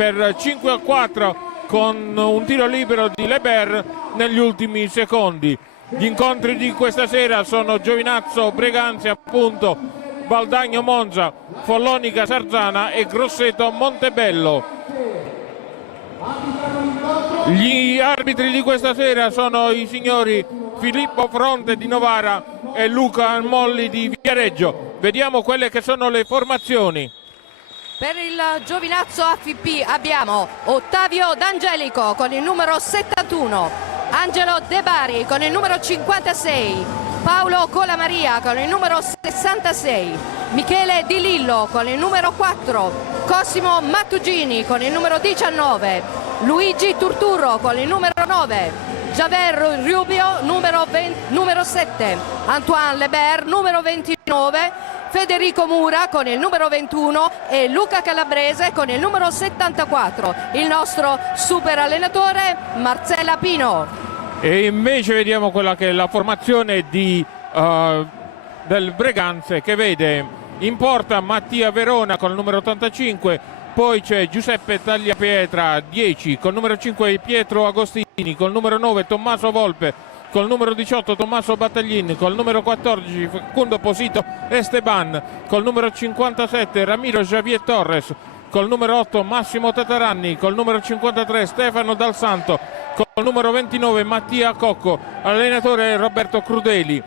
per 5-4 con un tiro libero di Leber negli ultimi secondi. Gli incontri di questa sera sono Giovinazzo Breganze, appunto, Valdagno Monza, Follonica Sarzana e Grosseto Montebello. Gli arbitri di questa sera sono i signori Filippo Fronte di Novara e Luca Molli di Viareggio. Vediamo quelle che sono le formazioni. Per il Giovinazzo AFP abbiamo Ottavio D'Angelico con il numero 71, Angelo De Bari con il numero 56, Paolo Colamaria con il numero 66, Michele Di Lillo con il numero 4, Cosimo Mattugini con il numero 19, Luigi Turturro con il numero 9, Javer Rubio numero 7, Antoine Leber numero 29, Federico Mura con il numero 21 e Luca Calabrese con il numero 74, il nostro super allenatore Marcella Pino. E invece vediamo quella che è la formazione del Breganze, che vede in porta Mattia Verona con il numero 85, poi c'è Giuseppe Tagliapietra 10, col numero 5 Pietro Agostini, col numero 9 Tommaso Volpe, col numero 18 Tommaso Battaglin, col numero 14 Facundo Posito Esteban, col numero 57 Ramiro Javier Torres, col numero 8 Massimo Tataranni, col numero 53 Stefano Dal Santo, col numero 29 Mattia Cocco, allenatore Roberto Crudeli.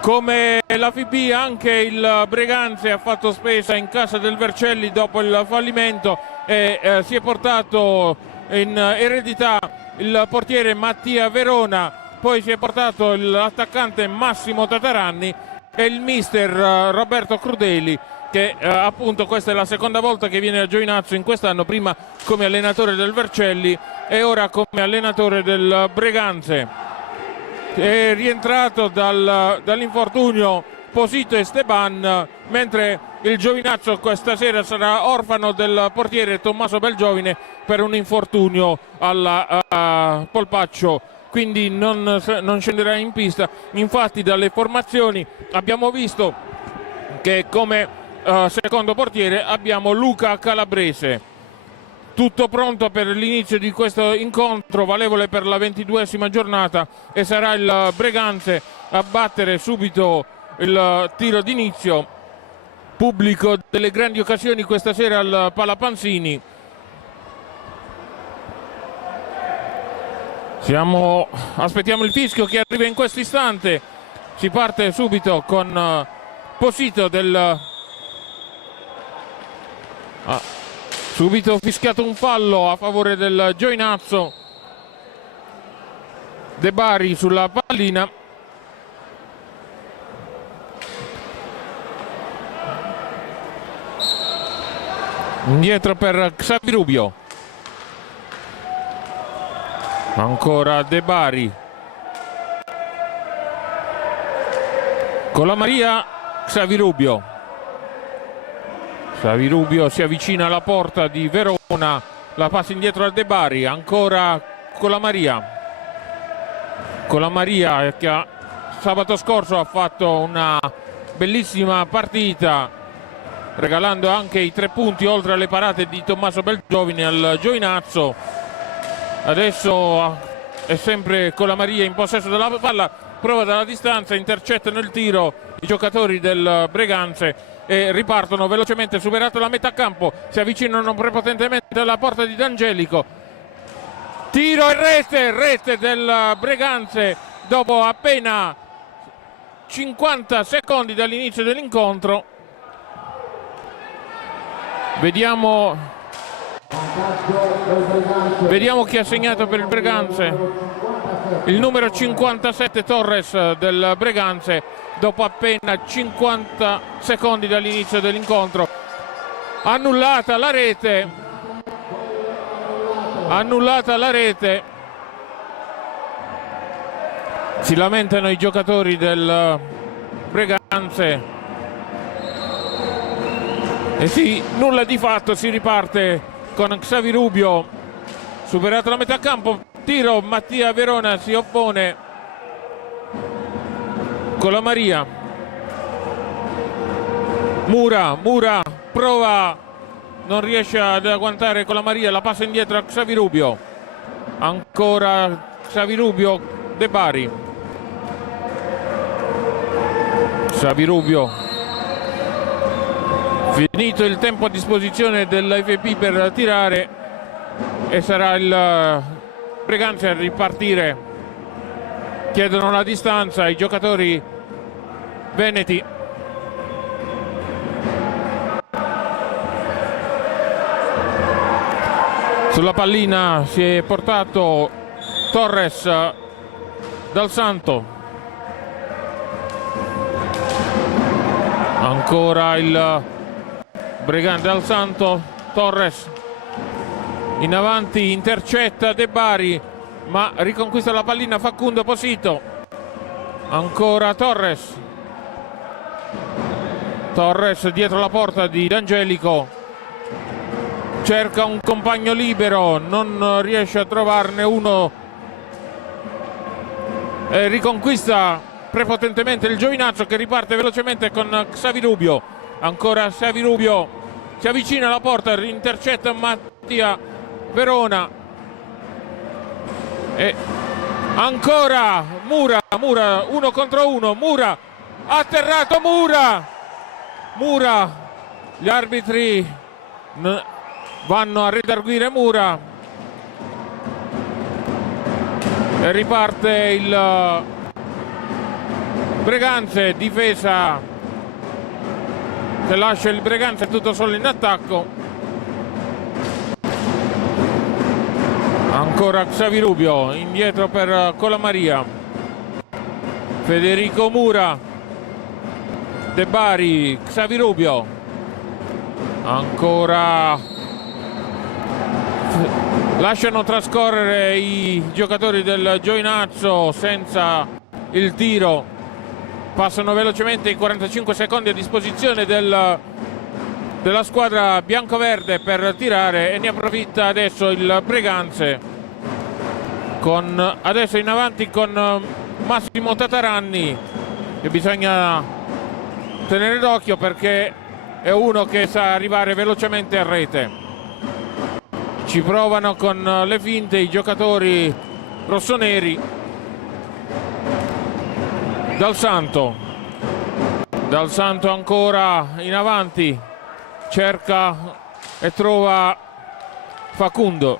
Come la FIB anche il Breganze ha fatto spesa in casa del Vercelli dopo il fallimento e si è portato in eredità il portiere Mattia Verona, poi si è portato l'attaccante Massimo Tataranni e il mister Roberto Crudeli, che appunto questa è la seconda volta che viene a Giovinazzo in quest'anno, prima come allenatore del Vercelli e ora come allenatore del Breganze. È rientrato dall'infortunio Posito Esteban, mentre il Giovinazzo questa sera sarà orfano del portiere Tommaso Belgiovine per un infortunio al polpaccio, quindi non scenderà in pista. Infatti dalle formazioni abbiamo visto che come secondo portiere abbiamo Luca Calabrese. Tutto pronto per l'inizio di questo incontro valevole per la 22esima giornata e sarà il Breganze a battere subito il tiro d'inizio. Pubblico delle grandi occasioni questa sera al Palapanzini. Aspettiamo il fischio che arriva in questo istante. Si parte subito con Posito subito fischiato un fallo a favore del Giovinazzo. De Bari sulla pallina. Indietro per Xavi Rubio. Ancora De Bari. Con la Maria Xavi Rubio. Xavi Rubio si avvicina alla porta di Verona, la passa indietro a De Bari, ancora con la Maria. Con la Maria che sabato scorso ha fatto una bellissima partita, regalando anche i 3 punti oltre alle parate di Tommaso Belgiovine al Giovinazzo. Adesso è sempre con la Maria in possesso della palla, prova dalla distanza, intercettano il tiro i giocatori del Breganze e ripartono velocemente. Superato la metà campo, si avvicinano prepotentemente alla porta di D'Angelico. Tiro e rete del Breganze dopo appena 50 secondi dall'inizio dell'incontro. Vediamo chi ha segnato per il Breganze. Il numero 57 Torres del Breganze, dopo appena 50 secondi dall'inizio dell'incontro. Annullata la rete. Si lamentano i giocatori del Breganze. E sì, nulla di fatto, si riparte con Xavi Rubio. Superata la metà campo, tiro, Mattia Verona si oppone con la Maria. Mura prova non riesce ad agguantare con la Maria, la passa indietro a Xavi Rubio, ancora Xavi Rubio, De Bari, Xavi Rubio, finito il tempo a disposizione dell'FP per tirare e sarà il Breganze a ripartire. Chiedono la distanza i giocatori veneti. Sulla pallina si è portato Torres Dal Santo, ancora il Breganze Dal Santo, Torres in avanti, intercetta De Bari ma riconquista la pallina Facundo Posito, ancora Torres dietro la porta di D'Angelico, cerca un compagno libero, non riesce a trovarne uno e riconquista prepotentemente il Giovinazzo, che riparte velocemente con Xavi Rubio, ancora Xavi Rubio si avvicina alla porta, intercetta Mattia Verona e ancora Mura, uno contro uno, Mura atterrato, Mura, gli arbitri vanno a redarguire Mura e riparte il Breganze, difesa che lascia il Breganze tutto solo in attacco. Ancora Xavi Rubio indietro per Colamaria, Federico Mura, De Bari, Xavi Rubio, ancora lasciano trascorrere i giocatori del Giovinazzo senza il tiro, passano velocemente i 45 secondi a disposizione della squadra biancoverde per tirare e ne approfitta adesso il Breganze, con adesso in avanti con Massimo Tataranni, che bisogna tenere d'occhio perché è uno che sa arrivare velocemente a rete. Ci provano con le finte i giocatori rossoneri. Dal Santo ancora in avanti, cerca e trova Facundo,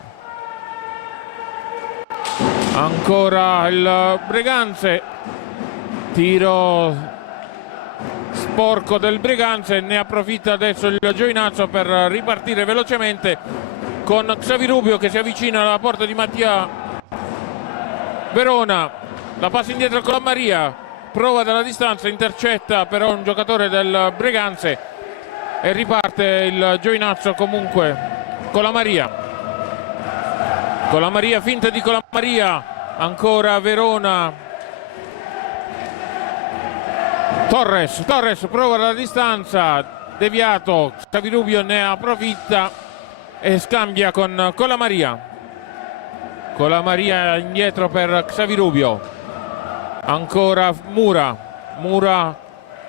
ancora il Breganze, tiro sporco del Breganze, ne approfitta adesso il Giovinazzo per ripartire velocemente con Xavi Rubio che si avvicina alla porta di Mattia Verona, la passa indietro con la Maria, prova dalla distanza, intercetta però un giocatore del Breganze e riparte il Giovinazzo comunque con la Maria, finta di Colamaria, ancora Verona, Torres prova dalla distanza, deviato, Xavi Rubio ne approfitta e scambia con Colamaria indietro per Xavi Rubio, ancora Mura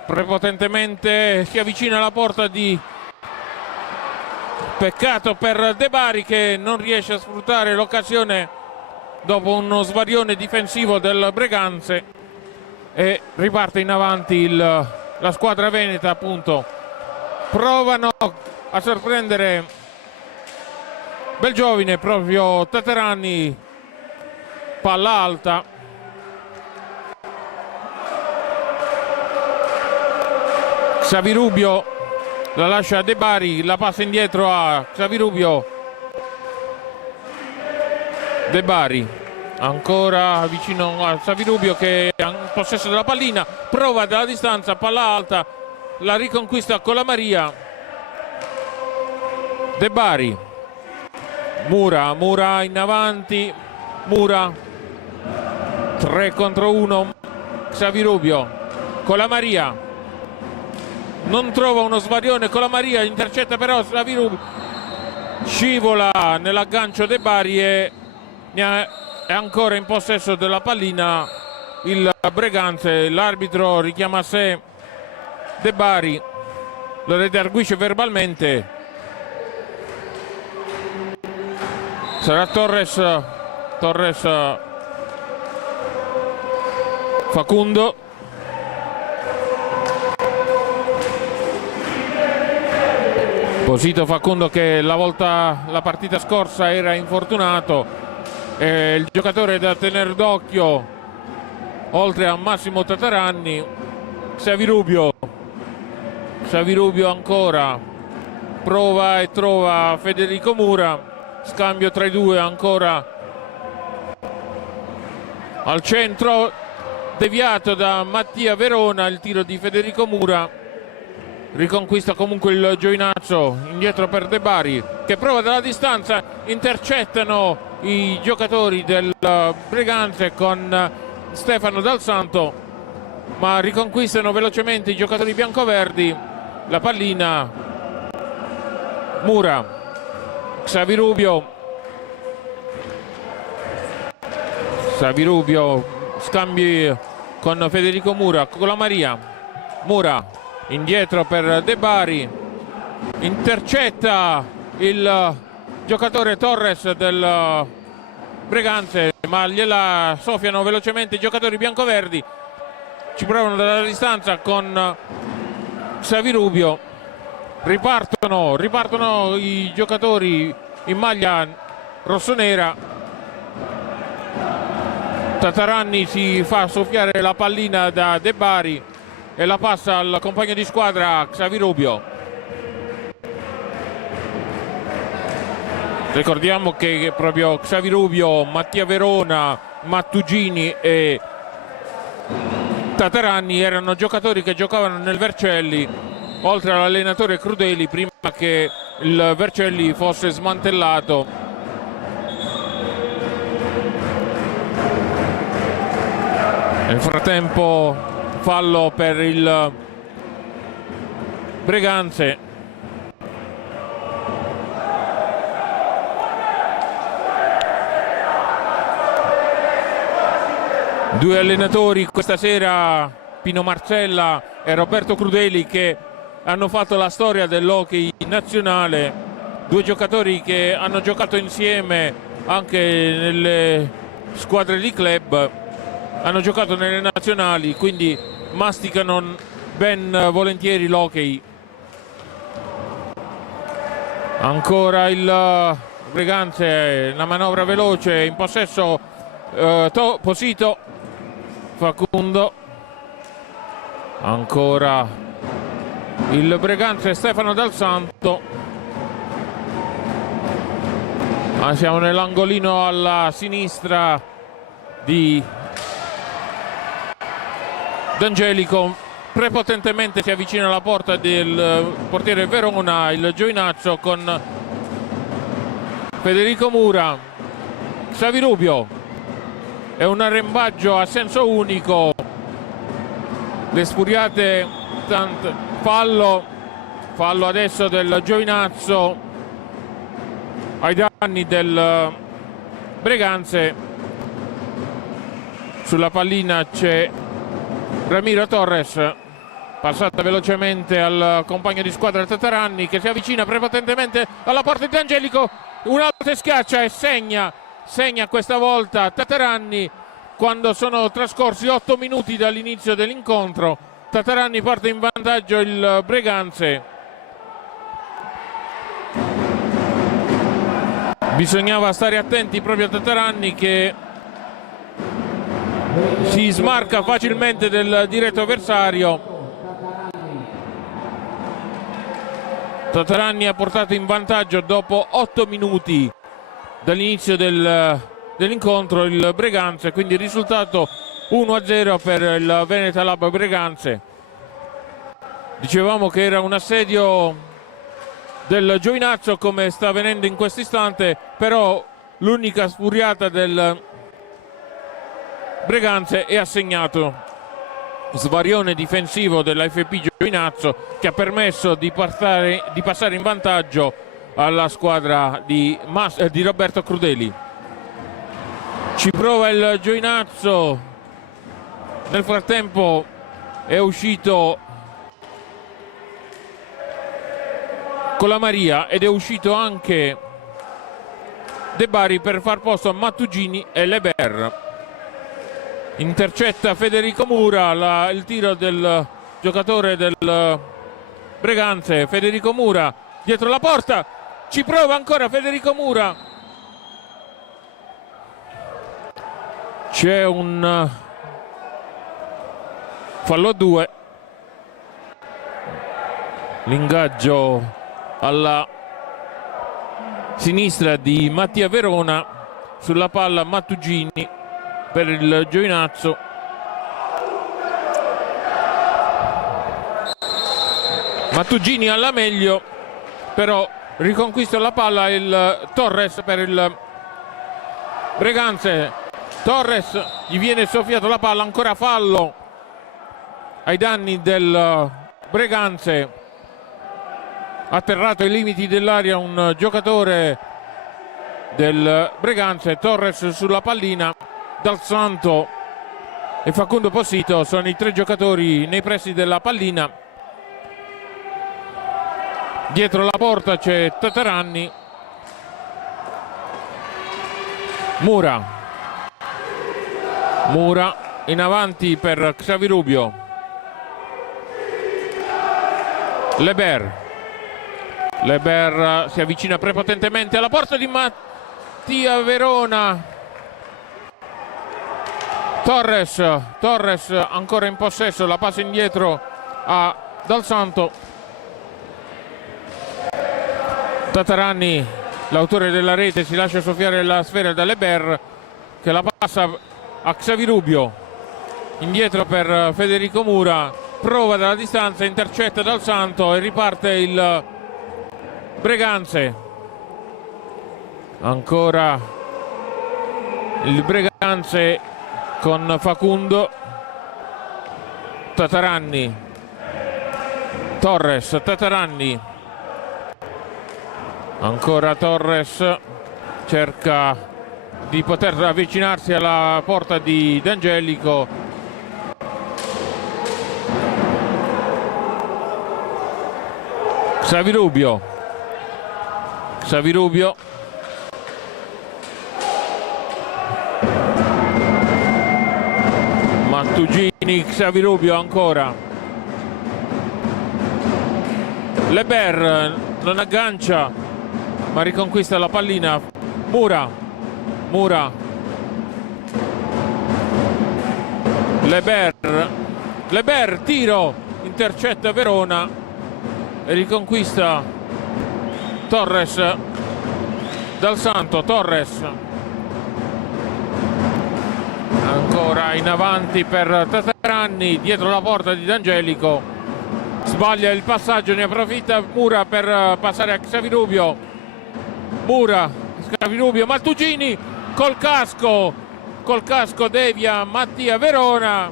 prepotentemente si avvicina alla porta di peccato per De Bari che non riesce a sfruttare l'occasione dopo uno svarione difensivo del Breganze e riparte in avanti la squadra veneta, appunto. Provano a sorprendere Belgiovine, proprio Tataranni, palla alta, Xavi Rubio la lascia a De Bari, la passa indietro a Xavi Rubio, De Bari ancora vicino a Xavi Rubio che è in possesso della pallina, prova dalla distanza, palla alta, la riconquista con la Maria, De Bari, Mura in avanti, 3 contro 1, Xavi Rubio con la Maria, non trova uno svarione con la Maria, intercetta però Xavi Rubio, scivola nell'aggancio De Bari e è ancora in possesso della pallina il Breganze. L'arbitro richiama a sé De Bari, lo redarguisce verbalmente Sarà Torres Facundo. Posito Facundo, che la partita scorsa era infortunato, il giocatore da tenere d'occhio oltre a Massimo Tataranni. Xavi Rubio ancora, prova e trova Federico Mura, scambio tra i due ancora al centro, deviato da Mattia Verona, il tiro di Federico Mura. Riconquista comunque il Giovinazzo, indietro per De Bari che prova dalla distanza, intercettano i giocatori del Breganze con Stefano Dal Santo, ma riconquistano velocemente i giocatori biancoverdi. La pallina Mura, Xavi Rubio, scambi con Federico Mura, con la Maria. Mura indietro per De Bari, intercetta il giocatore Torres del Breganze, ma gliela soffiano velocemente i giocatori biancoverdi. Ci provano dalla distanza con Xavi Rubio, ripartono i giocatori in maglia rossonera. Tataranni si fa soffiare la pallina da De Bari e la passa al compagno di squadra Xavi Rubio. Ricordiamo che proprio Xavi Rubio, Mattia Verona, Mattugini e Tataranni erano giocatori che giocavano nel Vercelli, oltre all'allenatore Crudeli, prima che il Vercelli fosse smantellato. Nel frattempo fallo per il Breganze. Due allenatori questa sera, Pino Marcella e Roberto Crudeli, che hanno fatto la storia dell'hockey nazionale. Due giocatori che hanno giocato insieme anche nelle squadre di club, hanno giocato nelle nazionali, quindi masticano ben volentieri l'hockey. Ancora il Breganze, la manovra veloce, in possesso Posito, Facundo, ancora il Breganze, Stefano Dal Santo. Siamo nell'angolino alla sinistra di D'Angelico, prepotentemente si avvicina alla porta del portiere Verona, il Giovinazzo, con Federico Mura. Xavi Rubio, è un arrembaggio a senso unico, le sfuriate, fallo adesso del Giovinazzo ai danni del Breganze. Sulla pallina c'è Ramiro Torres, passata velocemente al compagno di squadra Tataranni, che si avvicina prepotentemente alla porta di D'Angelico, un alto e schiaccia e segna questa volta Tataranni quando sono trascorsi 8 minuti dall'inizio dell'incontro. Tataranni porta in vantaggio il Breganze. Bisognava stare attenti proprio a Tataranni, che si smarca facilmente del diretto avversario. Tataranni ha portato in vantaggio dopo 8 minuti dall'inizio dell'incontro il Breganze, quindi il risultato 1-0 per il Veneta Lab Breganze. Dicevamo che era un assedio del Giovinazzo, come sta avvenendo in questo istante, però l'unica sfuriata del Breganze è assegnato. Svarione difensivo dell'AFP Giovinazzo, che ha permesso di passare in vantaggio alla squadra di Roberto Crudeli. Ci prova il Giovinazzo, nel frattempo è uscito con la Maria ed è uscito anche De Bari per far posto a Mattugini e Leber. Intercetta Federico Mura il tiro del giocatore del Breganze. Federico Mura dietro la porta, ci prova ancora Federico Mura. C'è un fallo a 2. L'ingaggio alla sinistra di Mattia Verona, sulla palla Mattugini per il Giovinazzo. Mattugini alla meglio, però riconquista la palla il Torres per il Breganze. Torres, gli viene soffiato la palla, ancora fallo ai danni del Breganze. Atterrato ai limiti dell'area un giocatore del Breganze. Torres sulla pallina, Dal Santo e Facundo Possito sono i 3 giocatori nei pressi della pallina. Dietro la porta c'è Tataranni. Mura in avanti per Xavi Leber si avvicina prepotentemente alla porta di Mattia Verona. Torres ancora in possesso, la passa indietro a Dal Santo. Tataranni, l'autore della rete, si lascia soffiare la sfera da Leber, che la passa a Xavi Rubio. Indietro per Federico Mura, prova dalla distanza, intercetta Dal Santo e riparte il Breganze. Ancora il Breganze con Facundo. Tataranni, Torres, Tataranni, ancora Torres, cerca di poter avvicinarsi alla porta di D'Angelico. Xavi Rubio, Mattugini, Xavi Rubio ancora. Leber non aggancia ma riconquista la pallina. Mura, Leber, tiro, intercetta Verona e riconquista Torres. Dal Santo, Torres ancora in avanti per Tataranni, dietro la porta di D'Angelico, sbaglia il passaggio, ne approfitta Mura per passare a Xavi Rubio. Mattugini col casco devia Mattia Verona.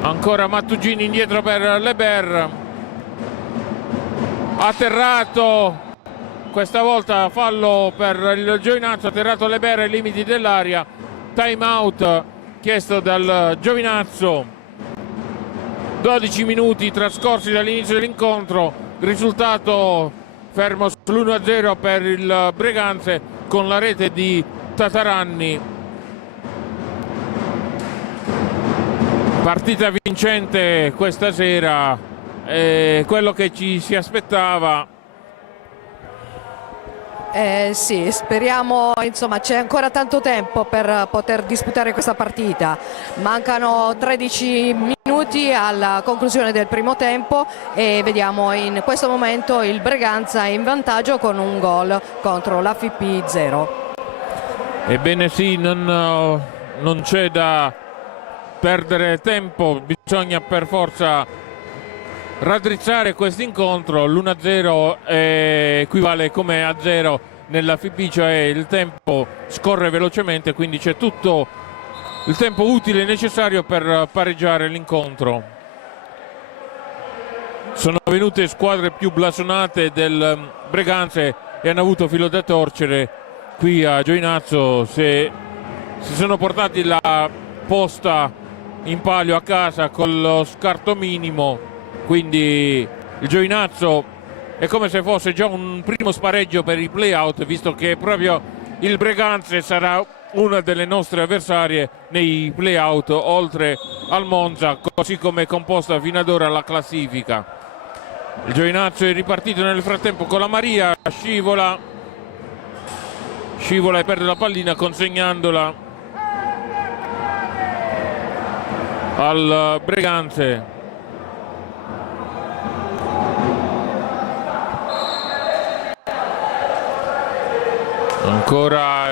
Ancora Mattugini indietro per Leber, atterrato, questa volta fallo per il Giovinazzo, atterrato Leber ai limiti dell'area. Time out chiesto dal Giovinazzo. 12 minuti trascorsi dall'inizio dell'incontro, risultato fermo sull'1-0 per il Breganze con la rete di Tataranni. Partita vincente questa sera, quello che ci si aspettava. Sì, speriamo, insomma, c'è ancora tanto tempo per poter disputare questa partita. Mancano 13 minuti alla conclusione del primo tempo e vediamo in questo momento il Breganza in vantaggio con un gol contro l'AFP 0. Ebbene sì, non c'è da perdere tempo, bisogna per forza raddrizzare questo incontro. L'1-0 equivale come a 0 nella FIP, cioè il tempo scorre velocemente, quindi c'è tutto il tempo utile e necessario per pareggiare l'incontro. Sono venute squadre più blasonate del Breganze e hanno avuto filo da torcere. Qui a Giovinazzo si sono portati la posta in palio a casa con lo scarto minimo, quindi il Giovinazzo è come se fosse già un primo spareggio per i play-out, visto che proprio il Breganze sarà una delle nostre avversarie nei play-out, oltre al Monza, così come è composta fino ad ora la classifica. Il Giovinazzo è ripartito nel frattempo con la Maria, scivola e perde la pallina consegnandola al Breganze. Ancora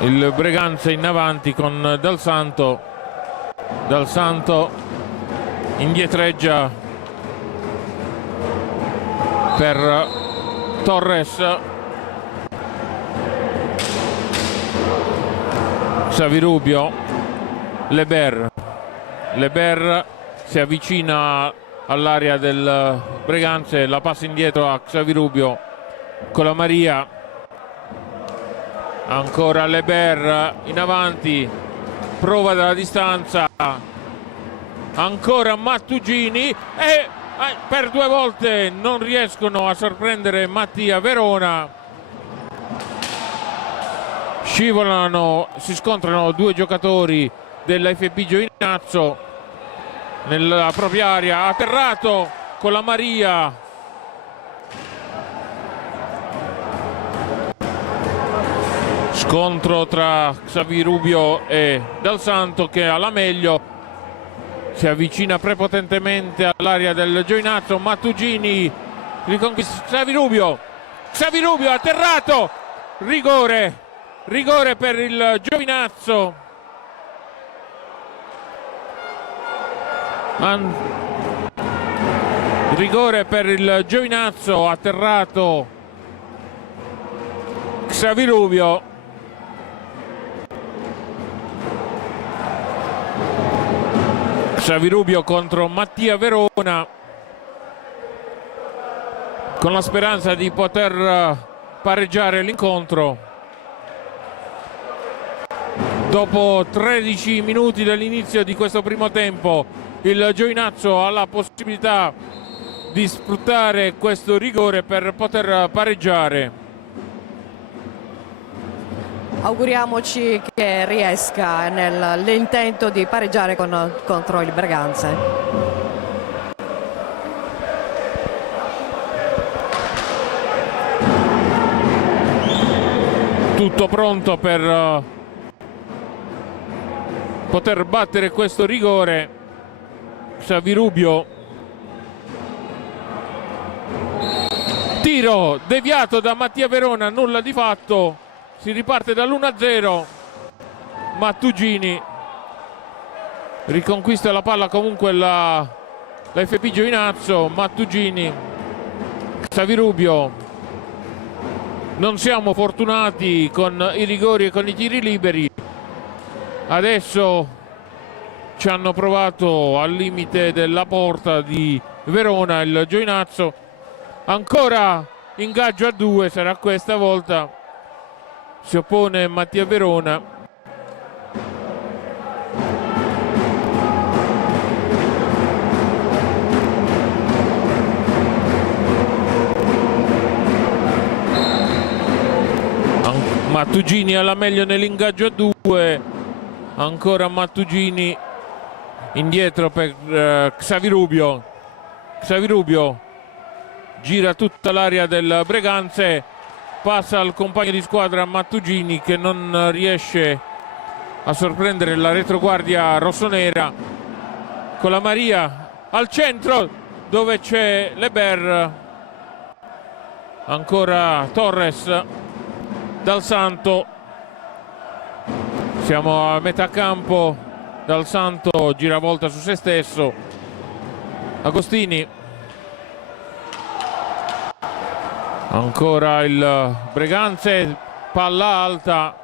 il Breganze in avanti con Dal Santo indietreggia per Torres, Xavirubio, Leber si avvicina all'area del Breganze, la passa indietro a Xavirubio con la Maria, ancora Leber in avanti, prova dalla distanza, ancora Mattugini e per due volte non riescono a sorprendere Mattia Verona. Scivolano, si scontrano due giocatori dell'FP Giovinazzo nella propria area, atterrato con la Maria, scontro tra Xavirubio e Dal Santo che alla meglio si avvicina prepotentemente all'area del Giovinazzo. Mattugini riconquista Xavirubio atterrato, rigore per il Giovinazzo. Rigore per il Giovinazzo, atterrato Xavirubio. Xavirubio contro Mattia Verona, con la speranza di poter pareggiare l'incontro. Dopo 13 minuti dall'inizio di questo primo tempo, il Giovinazzo ha la possibilità di sfruttare questo rigore per poter pareggiare. Auguriamoci che riesca nell'intento di pareggiare contro il Breganze. Tutto pronto per poter battere questo rigore. Xavirubio, tiro deviato da Mattia Verona, nulla di fatto. Si riparte dall'1-0. Mattugini riconquista la palla comunque la FP Giovinazzo. Mattugini, Xavirubio. Non siamo fortunati con i rigori e con i tiri liberi. Adesso ci hanno provato al limite della porta di Verona il Giovinazzo. Ancora ingaggio a due, sarà questa volta. Si oppone Mattia Verona. Mattugini alla meglio nell'ingaggio a due. Ancora Mattugini indietro per Xavirubio. Xavirubio gira tutta l'area del Breganze, passa al compagno di squadra Mattugini che non riesce a sorprendere la retroguardia rossonera, con la Maria al centro dove c'è Leber, ancora Torres, Dal Santo, siamo a metà campo. Dal Santo giravolta su se stesso, Agostini, ancora il Breganze, palla alta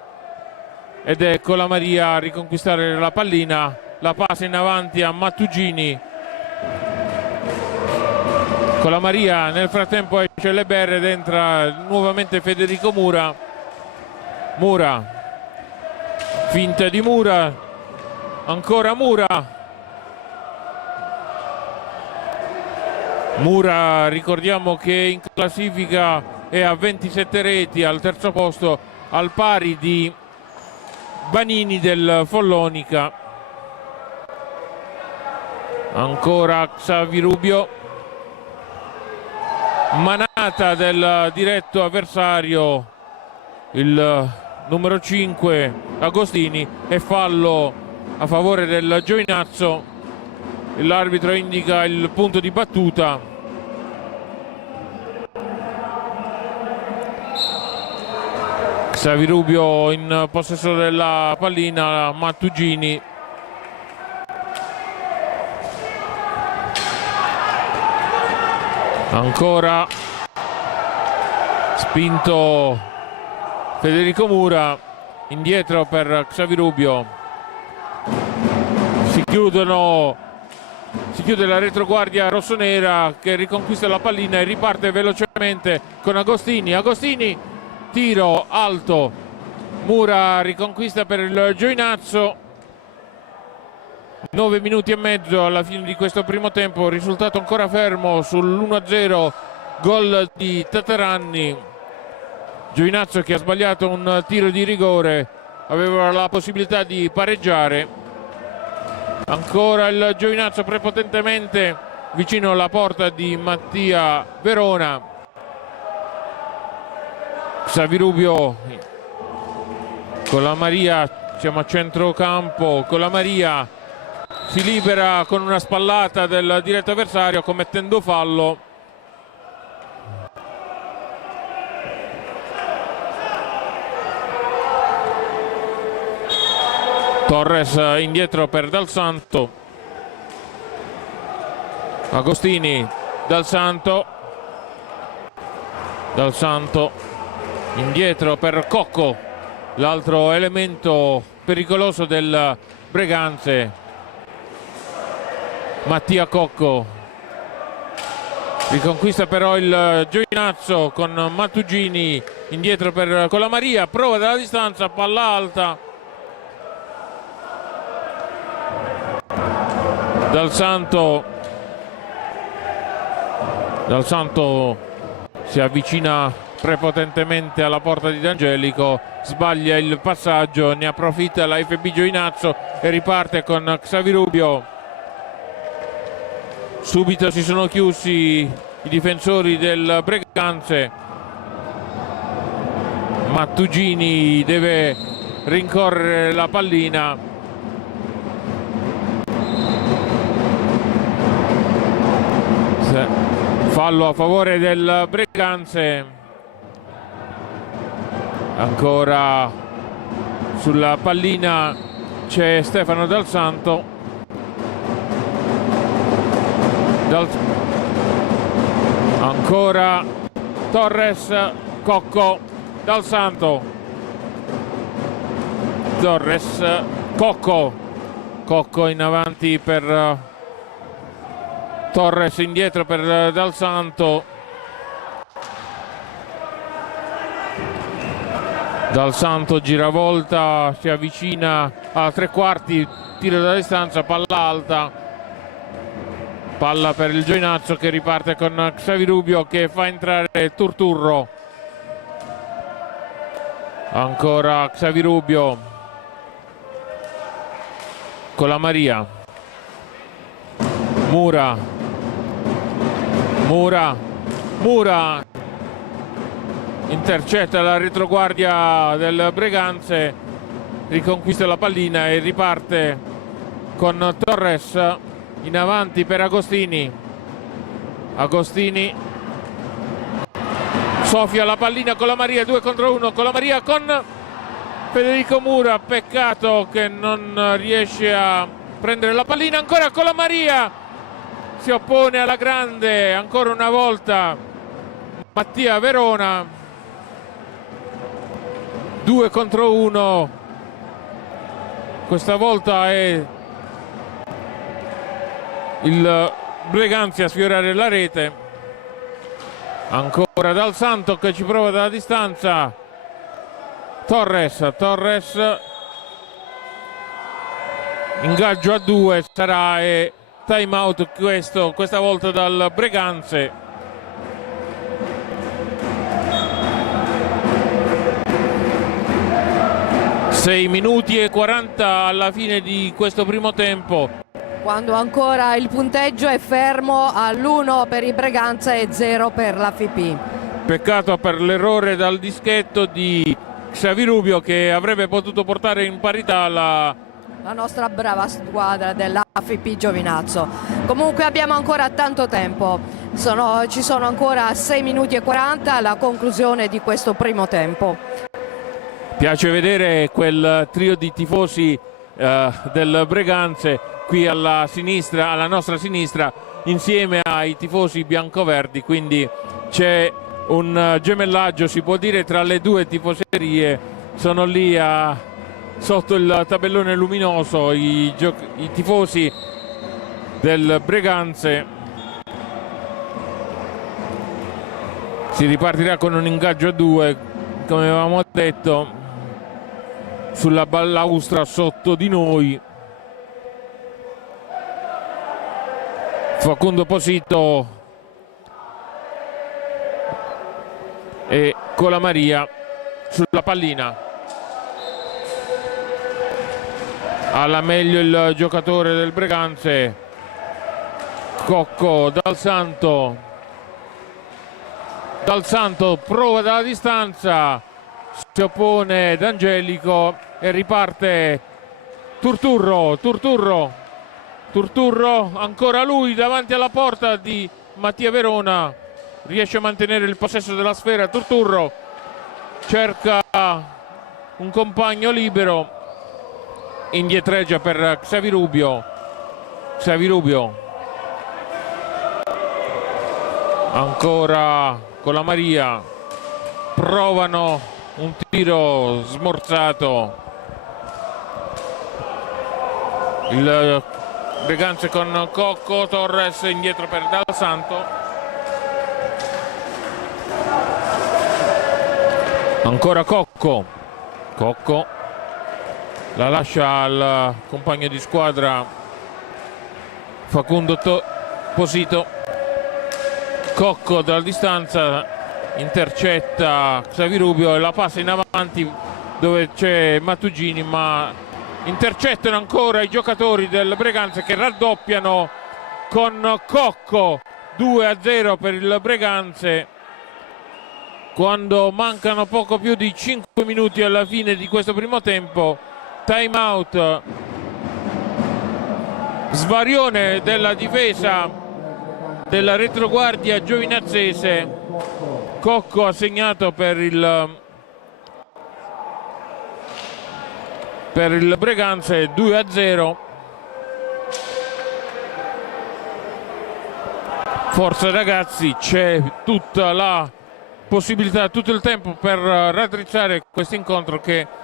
ed è con la Maria a riconquistare la pallina, la passa in avanti a Mattugini, con la Maria, nel frattempo esce Leber ed entra nuovamente Federico Mura. Finta di Mura, ancora Mura, Mura, ricordiamo che in classifica è a 27 reti, al terzo posto, al pari di Banini del Follonica. Ancora Xavi manata del diretto avversario, il numero 5 Agostini, e fallo a favore del Giovinazzo. L'arbitro indica il punto di battuta. Xavi Rubio in possesso della pallina, Mattugini. Ancora spinto Federico Mura, indietro per Xavi Rubio. Si chiude la retroguardia rossonera, che riconquista la pallina e riparte velocemente con Agostini, tiro alto, Mura riconquista per il Giovinazzo. 9 minuti e mezzo alla fine di questo primo tempo, risultato ancora fermo sull'1-0, gol di Tataranni. Giovinazzo che ha sbagliato un tiro di rigore, aveva la possibilità di pareggiare. Ancora il Giovinazzo prepotentemente vicino alla porta di Mattia Verona. Xavi Rubio con la Maria, siamo a centrocampo, con la Maria si libera con una spallata del diretto avversario, commettendo fallo. Torres indietro per Dal Santo. Agostini, Dal Santo indietro per Cocco, l'altro elemento pericoloso del Breganze. Mattia Cocco riconquista però il Giovinazzo con Mattugini indietro per Colamaria, prova dalla distanza, palla alta. Dal Santo si avvicina prepotentemente alla porta di D'Angelico, sbaglia il passaggio, ne approfitta la FB Giovinazzo e riparte con Xavi Rubio. Subito si sono chiusi i difensori del Breganze. Mattugini deve rincorrere la pallina. Fallo a favore del Breganze. Ancora sulla pallina c'è Stefano Dal Santo. Ancora Torres, Cocco, Dal Santo, Torres, Cocco in avanti per Torres, indietro per Dal Santo. Dal Santo giravolta, si avvicina a tre quarti, tiro da distanza, palla alta. Palla per il Giovinazzo che riparte con Xavi Rubio che fa entrare Turturro. Ancora Xavi Rubio con la Maria. Mura intercetta la retroguardia del Breganze, riconquista la pallina e riparte con Torres in avanti per Agostini. soffia la pallina con la Maria, 2 contro 1 con la Maria, con Federico Mura, peccato che non riesce a prendere la pallina. Ancora con la Maria, si oppone alla grande ancora una volta Mattia Verona, 2 contro 1, questa volta è il Breganze a sfiorare la rete. Ancora Dal Santo che ci prova dalla distanza. Torres, ingaggio a 2 sarà, e time out questa volta dal Breganze. Sei minuti e 40 alla fine di questo primo tempo, quando ancora il punteggio è fermo all'1 per il Breganze e 0 per l'AFP. Peccato per l'errore dal dischetto di Xavirubio, che avrebbe potuto portare in parità la nostra brava squadra dell'AFP Giovinazzo. Comunque abbiamo ancora tanto tempo, ci sono ancora 6 minuti e 40 alla conclusione di questo primo tempo. Piace vedere quel trio di tifosi del Breganze qui alla sinistra, alla nostra sinistra, insieme ai tifosi biancoverdi, quindi c'è un gemellaggio, si può dire, tra le due tifoserie. Sono lì sotto il tabellone luminoso i tifosi del Breganze. Si ripartirà con un ingaggio a 2, come avevamo detto, sulla balaustra sotto di noi. Facundo Posito e Colamaria sulla pallina. Alla meglio il giocatore del Breganze, Cocco. Dal Santo prova dalla distanza, si oppone D'Angelico e riparte Turturro, ancora lui davanti alla porta di Mattia Verona, riesce a mantenere il possesso della sfera. Turturro cerca un compagno libero, indietreggia per Xavirubio, ancora con la Maria, provano un tiro smorzato. Il Breganze con Cocco, Torres indietro per Dal Santo, ancora Cocco la lascia al compagno di squadra Facundo Posito. Cocco dalla distanza intercetta Xavirubio e la passa in avanti dove c'è Mattugini, ma intercettano ancora i giocatori del Breganze, che raddoppiano con Cocco. 2-0 per il Breganze quando mancano poco più di 5 minuti alla fine di questo primo tempo. Time out, svarione della difesa della retroguardia giovinazzese. Cocco ha segnato per il Breganze 2-0. Forza ragazzi, c'è tutta la possibilità, tutto il tempo per raddrizzare questo incontro che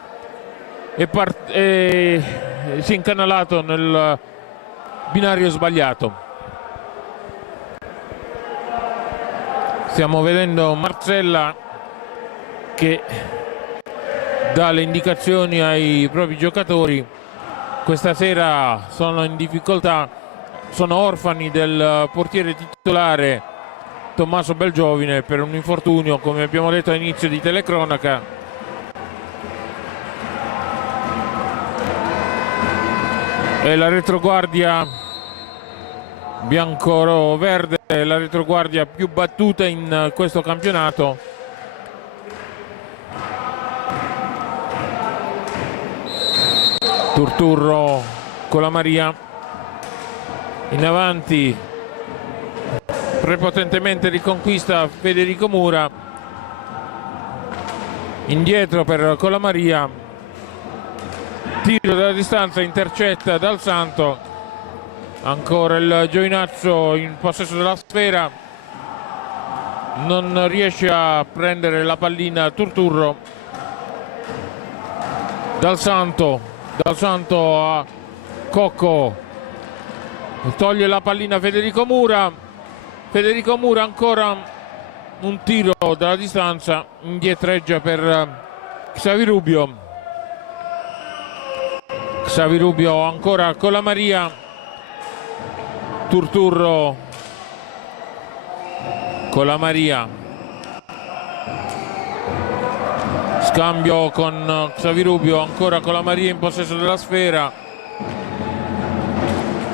si è incanalato nel binario sbagliato. Stiamo vedendo Marcella che dà le indicazioni ai propri giocatori. Questa sera sono in difficoltà, sono orfani del portiere titolare Tommaso Belgiovine per un infortunio, come abbiamo detto all'inizio di telecronaca. E la retroguardia bianco-verde è la retroguardia più battuta in questo campionato. Turturro con la Maria in avanti, prepotentemente riconquista Federico Mura, indietro per Colamaria, tiro dalla distanza, intercetta Dal Santo, ancora il Giovinazzo in possesso della sfera, non riesce a prendere la pallina Turturro. Dal Santo a Cocco, toglie la pallina Federico Mura ancora un tiro dalla distanza, indietreggia per Xavirubio ancora con la Maria, Turturro con la Maria, scambio con Xavirubio, ancora con la Maria in possesso della sfera,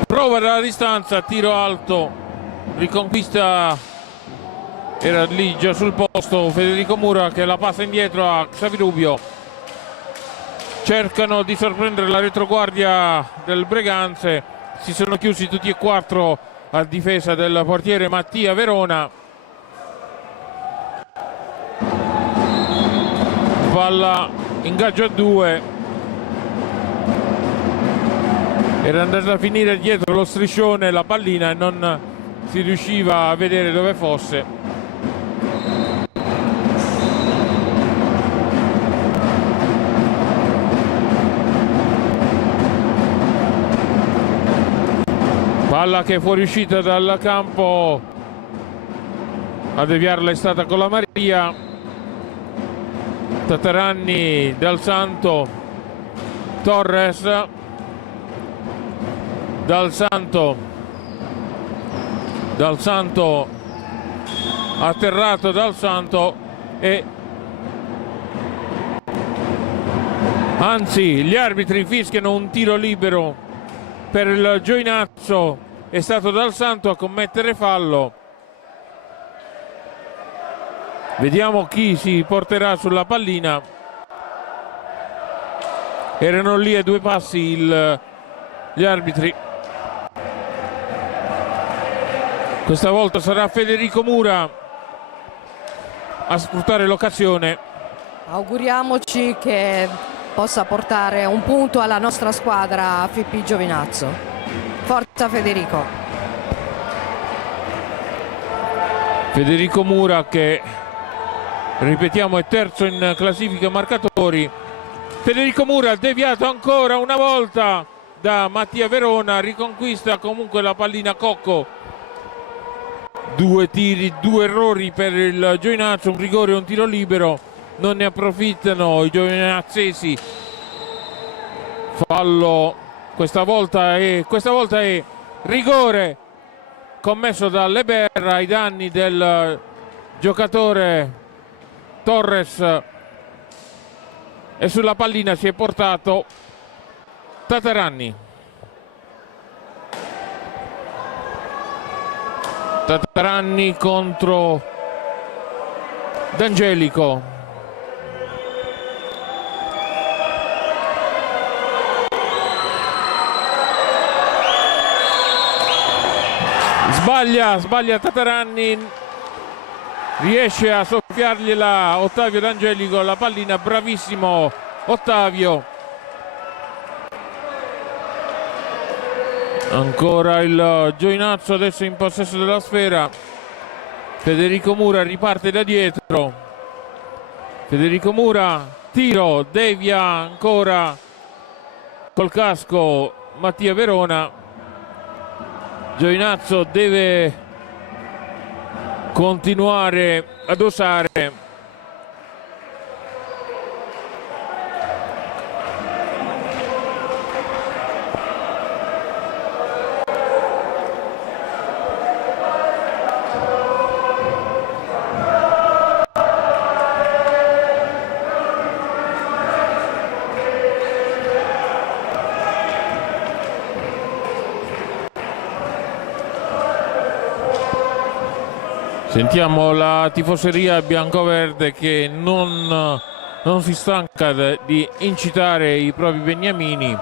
prova dalla distanza, tiro alto, riconquista, era lì già sul posto Federico Mura che la passa indietro a Xavirubio. Cercano di sorprendere la retroguardia del Breganze, si sono chiusi tutti e quattro a difesa del portiere Mattia Verona. Palla, ingaggio a 2, era andata a finire dietro lo striscione la pallina e non si riusciva a vedere dove fosse. Palla che è fuoriuscita dal campo, a deviarla è stata con la Maria. Tataranni, Dal Santo, Torres, Dal Santo atterrato Dal Santo e anzi gli arbitri fischiano un tiro libero per il Giovinazzo, è stato Dal Santo a commettere fallo. Vediamo chi si porterà sulla pallina. Erano lì a 2 passi gli arbitri. Questa volta sarà Federico Mura a sfruttare l'occasione. Auguriamoci che possa portare un punto alla nostra squadra FIP Giovinazzo. Forza Federico. Federico Mura che, ripetiamo, è terzo in classifica marcatori. Federico Mura deviato ancora una volta da Mattia Verona, riconquista comunque la pallina Cocco. 2 tiri, 2 errori per il Giovinazzo, un rigore e un tiro libero, non ne approfittano i giovinazzesi. Fallo questa volta è rigore commesso da Leber ai danni del giocatore Torres e sulla pallina si è portato Tataranni. Tataranni contro D'Angelico. Sbaglia Tataranni, riesce a soffiargliela Ottavio D'Angelico la pallina, bravissimo Ottavio. Ancora il Giovinazzo adesso in possesso della sfera. Federico Mura riparte da dietro. Federico Mura, tiro, devia ancora col casco Mattia Verona. Giovinazzo deve continuare ad osare. Sentiamo la tifoseria biancoverde che non si stanca di incitare i propri beniamini.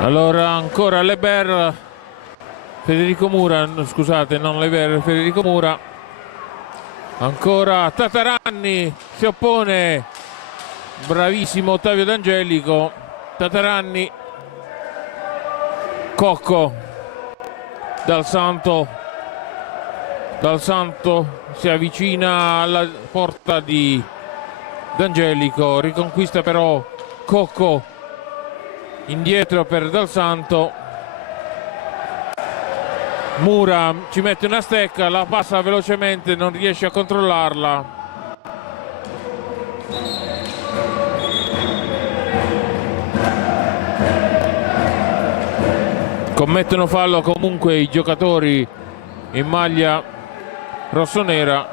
Allora ancora Leber, Federico Mura, scusate, non Leber, Federico Mura. Ancora Tataranni, si oppone, bravissimo Ottavio D'Angelico. Tataranni, Cocco. Dal Santo si avvicina alla porta di D'Angelico, riconquista però Cocco, indietro per Dal Santo. Mura ci mette una stecca, la passa velocemente, non riesce a controllarla. Commettono fallo comunque i giocatori in maglia rossonera.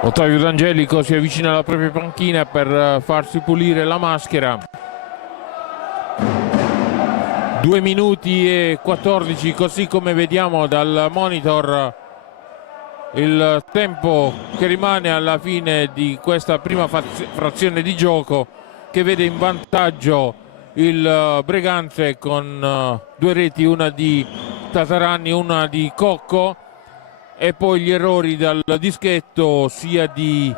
Ottavio D'Angelico si avvicina alla propria panchina per farsi pulire la maschera. 2 minuti e 14, così come vediamo dal monitor, il tempo che rimane alla fine di questa prima frazione di gioco, che vede in vantaggio il Breganze con 2 reti, una di Tatarani, una di Cocco, e poi gli errori dal dischetto sia di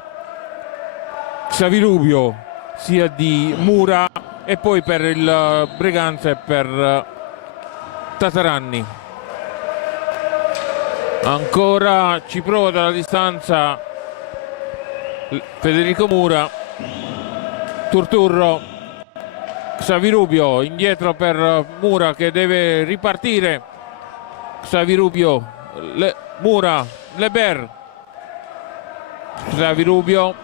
Xavirubio sia di Mura, e poi per il Breganze per Tatarani. Ancora ci prova dalla distanza Federico Mura. Turturro, Xavirubio indietro per Mura che deve ripartire. Xavirubio, Mura, Leber, Xavirubio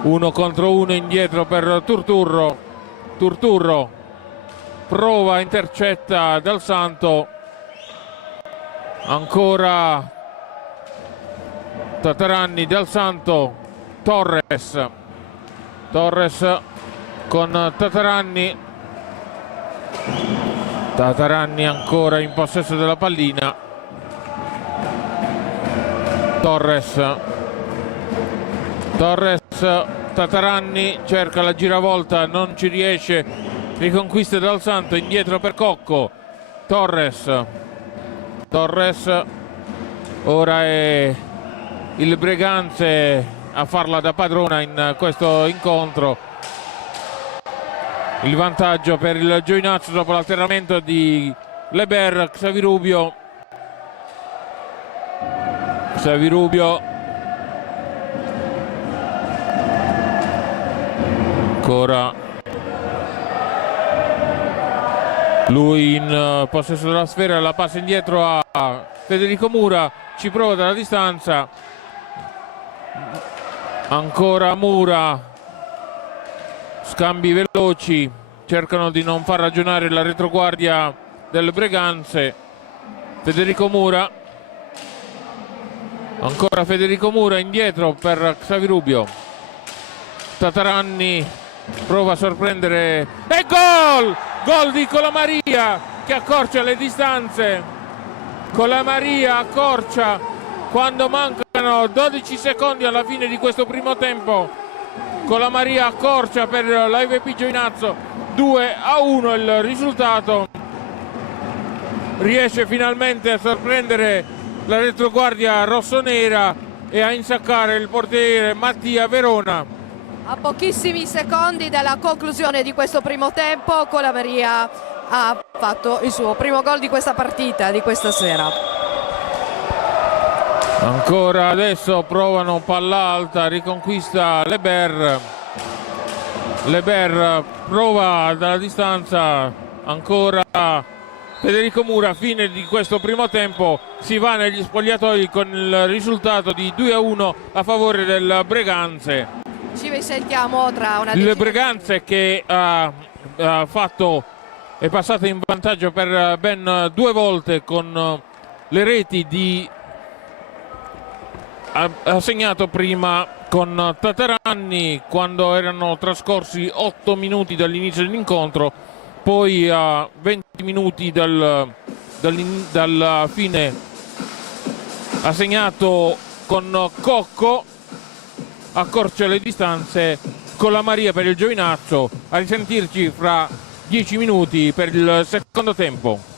1 contro 1 indietro per Turturro prova, intercetta Dal Santo, ancora Tatarani, Dal Santo, Torres con Tatarani ancora in possesso della pallina. Torres, Tatarani cerca la giravolta, non ci riesce, riconquista Dal Santo, indietro per Cocco. Torres, ora è il Breganze a farla da padrona in questo incontro. Il vantaggio per il Giovinazzo dopo l'alternamento di Leber. Xavirubio ancora lui in possesso della sfera, la passa indietro a Federico Mura, ci prova dalla distanza, ancora Mura, scambi veloci, cercano di non far ragionare la retroguardia del Breganze. Federico Mura, ancora Federico Mura indietro per Xavirubio. Tatarani prova a sorprendere e gol di Colamaria che accorcia le distanze. Colamaria accorcia quando mancano 12 secondi alla fine di questo primo tempo. Colamaria accorcia per l'AVP Giovinazzo, 2-1 il risultato. Riesce finalmente a sorprendere la retroguardia rossonera e a insaccare il portiere Mattia Verona. A pochissimi secondi dalla conclusione di questo primo tempo, Colamaria ha fatto il suo primo gol di questa partita, di questa sera. Ancora adesso provano palla alta, riconquista Leber prova dalla distanza, ancora Federico Mura. Fine di questo primo tempo, si va negli spogliatoi con il risultato di 2-1 a favore del Breganze. Ci risentiamo tra una Il Breganze che è passato in vantaggio per ben 2 volte con le reti di ha segnato prima con Tatarani quando erano trascorsi 8 minuti dall'inizio dell'incontro, poi a 20 minuti dalla fine ha segnato con Cocco, accorcia le distanze Colamaria per il Giovinazzo. A risentirci fra 10 minuti per il secondo tempo.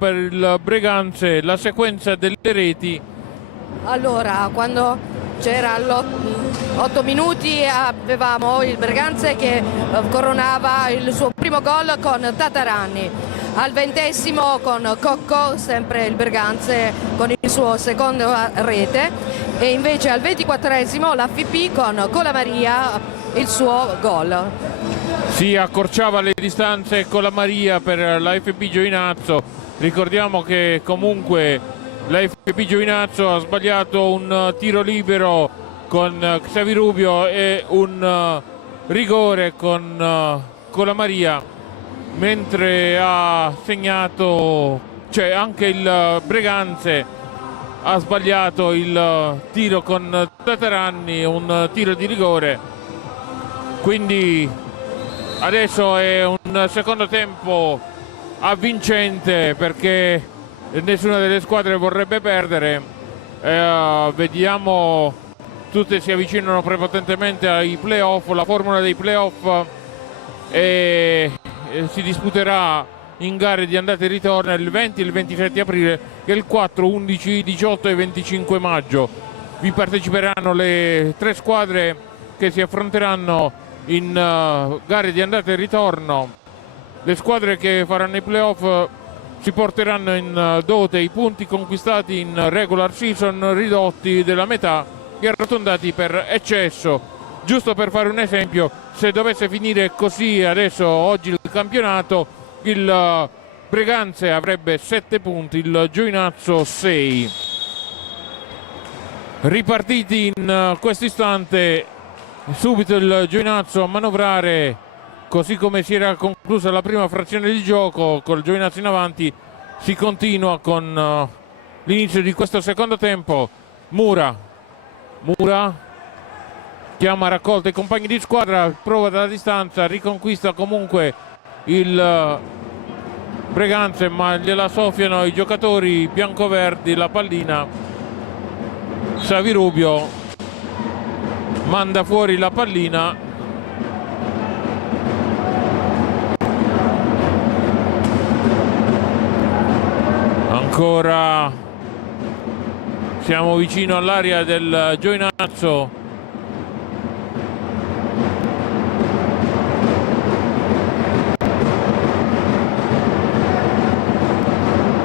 per il Breganze la sequenza delle reti. Allora, quando c'era 8 minuti avevamo il Breganze che coronava il suo primo gol con Tataranni. Al 20° con Cocco, sempre il Breganze con il suo secondo rete, e invece al 24° l'AFP con Colamaria il suo gol. Si accorciava le distanze con la Maria per la FP Giovinazzo. Ricordiamo che comunque la FP Giovinazzo ha sbagliato un tiro libero con Xavi Rubio e un rigore con la Maria, mentre ha segnato, cioè anche il Breganze ha sbagliato il tiro con Tataranni, un tiro di rigore. Quindi adesso è un secondo tempo avvincente, perché nessuna delle squadre vorrebbe perdere. Vediamo, tutte si avvicinano prepotentemente ai playoff. La formula dei playoff si disputerà in gare di andata e ritorno il 20 e il 27 aprile e il 4, 11, 18 e 25 maggio. Vi parteciperanno le 3 squadre che si affronteranno in gare di andata e ritorno. Le squadre che faranno i playoff si porteranno in dote i punti conquistati in regular season, ridotti della metà e arrotondati per eccesso. Giusto per fare un esempio, se dovesse finire così adesso oggi il campionato, il Breganze avrebbe 7 punti, il Giovinazzo 6. Ripartiti in questo istante, subito il Giovinazzo a manovrare. Così come si era conclusa la prima frazione di gioco, col Giovinazzo in avanti, si continua con l'inizio di questo secondo tempo. Mura chiama a raccolta i compagni di squadra, prova dalla distanza, riconquista comunque il Breganze, ma gliela soffiano i giocatori biancoverdi la pallina. Xavi Rubio manda fuori la pallina. Ancora siamo vicino all'area del Giovinazzo.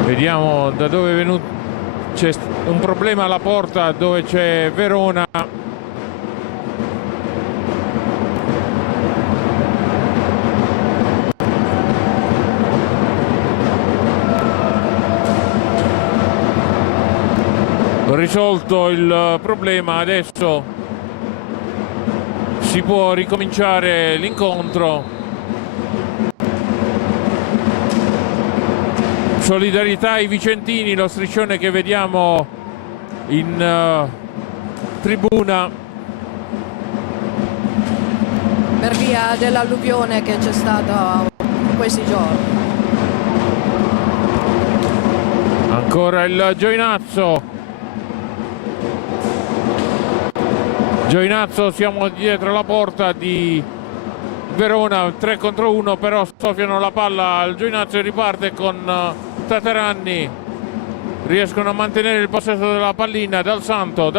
Vediamo da dove è venuto. C'è un problema alla porta dove c'è Verona. Risolto il problema, adesso si può ricominciare l'incontro. Solidarietà ai vicentini, lo striscione che vediamo in tribuna Per via dell'alluvione che c'è stata in questi giorni. Ancora il Giovinazzo, siamo dietro la porta di Verona, 3 contro 1, però soffiano la palla al Giovinazzo e riparte con Tataranni. Riescono a mantenere il possesso della pallina. Dal Santo,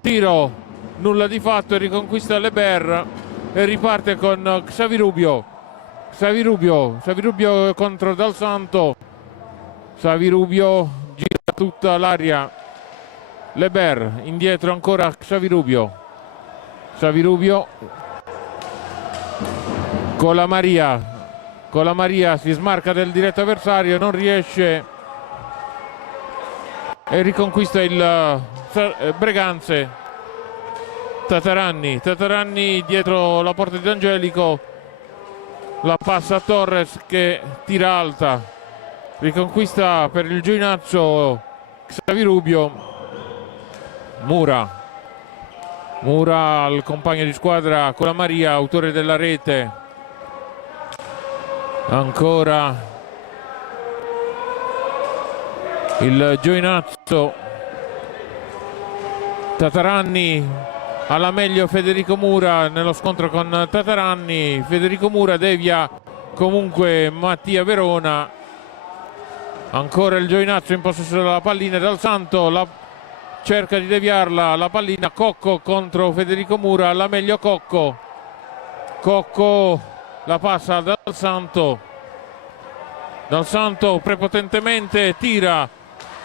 tiro, nulla di fatto, e riconquista Leber e riparte con Xavi Rubio contro Dal Santo. Xavi Rubio gira tutta l'area. Leber, indietro ancora Xavi Rubio con la Maria si smarca del diretto avversario, non riesce e riconquista il Breganze. Tataranni dietro la porta di Angelico, la passa a Torres che tira alta, riconquista per il Giovinazzo Xavi Rubio. Mura al compagno di squadra con la Maria, autore della rete. Ancora il Giovinazzo. Tataranni, alla meglio Federico Mura nello scontro con Tataranni. Federico Mura devia comunque Mattia Verona Ancora il Giovinazzo in possesso della pallina, Dal Santo cerca di deviarla la pallina. Cocco contro Federico Mura, la meglio Cocco la passa Dal Santo. Dal Santo prepotentemente tira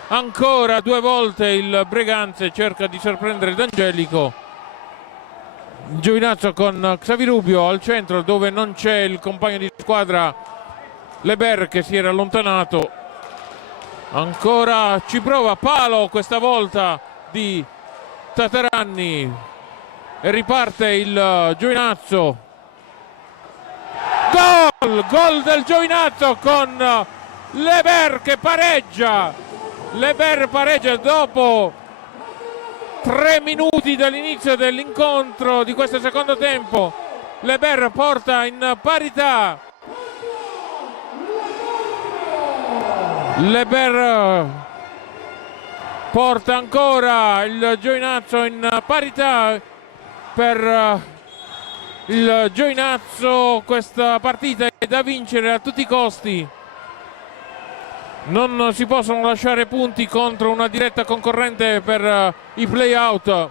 ancora 2 volte il Breganze, cerca di sorprendere D'Angelico. Giovinazzo con Xavirubio al centro, dove non c'è il compagno di squadra Leber, che si era allontanato. Ancora ci prova, palo questa volta di Tataranni e riparte il Giovinazzo. Gol del Giovinazzo con Leber che pareggia. Leber pareggia dopo 3 minuti dall'inizio dell'incontro di questo secondo tempo. Leber porta in parità. Leber porta ancora il Giovinazzo in parità. Per il Giovinazzo questa partita è da vincere a tutti i costi. Non si possono lasciare punti contro una diretta concorrente per i play-out.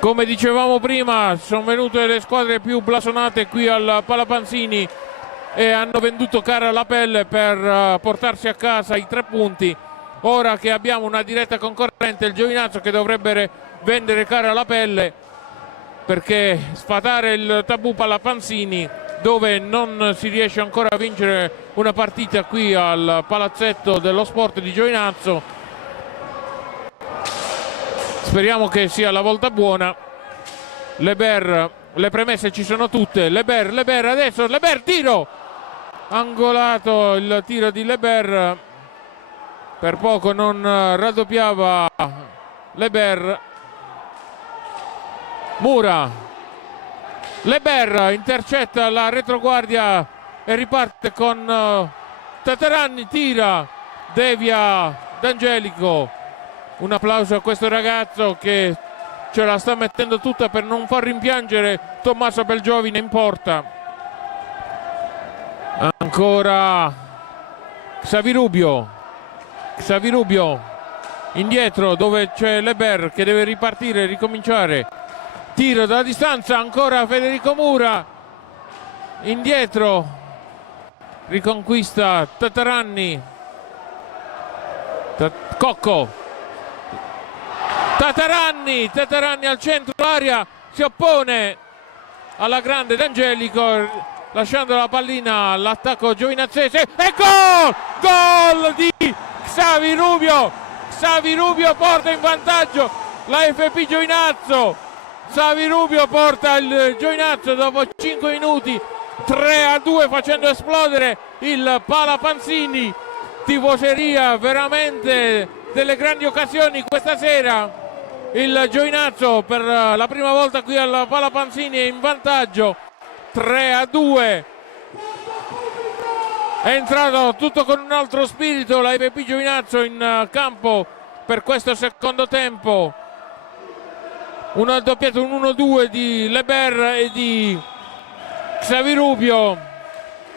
Come dicevamo prima, sono venute le squadre più blasonate qui al Palapanzini e hanno venduto cara la pelle per portarsi a casa i 3 punti. Ora che abbiamo una diretta concorrente, il Giovinazzo che dovrebbe vendere cara la pelle, perché sfatare il tabù Palapanzini, dove non si riesce ancora a vincere una partita qui al palazzetto dello sport di Giovinazzo. Speriamo che sia la volta buona. Leber, le premesse ci sono tutte. Leber adesso, tiro! Angolato il tiro di Leber, per poco non raddoppiava Leber. Mura, Leber intercetta la retroguardia e riparte con Tataranni, tira, devia D'Angelico. Un applauso a questo ragazzo che ce la sta mettendo tutta per non far rimpiangere Tommaso Belgiovine in porta. Ancora Xavirubio indietro, dove c'è Leber che deve ripartire e ricominciare. Tiro dalla distanza, ancora Federico Mura indietro, riconquista Tataranni. Cocco, Tataranni al centro area, si oppone alla grande D'Angelico, lasciando la pallina all'attacco giovinazzese e gol di Xavirubio porta in vantaggio la FP Giovinazzo. Xavirubio porta il Giovinazzo dopo 5 minuti 3-2, facendo esplodere il Palapanzini. Tifoseria veramente delle grandi occasioni questa sera. Il Giovinazzo per la prima volta qui al Palapanzini è in vantaggio 3-2. È entrato tutto con un altro spirito la FP Giovinazzo in campo per questo secondo tempo. Un doppiato, un 1-2 di Leber e di Xavirubio.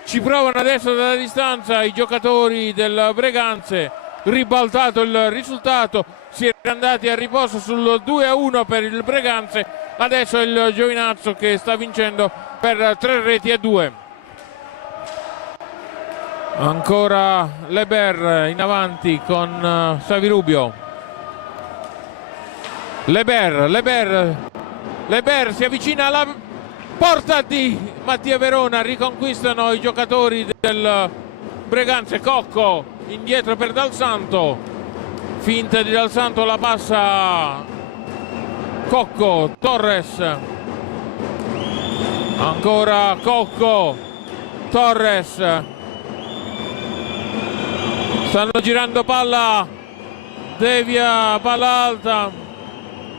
Ci provano adesso dalla distanza i giocatori del Breganze. Ribaltato il risultato, si è andati a riposo sul 2-1 per il Breganze. Adesso è il Giovinazzo che sta vincendo per 3-2. Ancora Leber in avanti con Xavirubio. Leber si avvicina alla porta di Mattia Verona, riconquistano i giocatori del Breganze. Cocco indietro per Dal Santo, finta di Dal Santo, la passa Cocco, Torres, ancora Cocco, Torres, stanno girando palla, devia palla alta.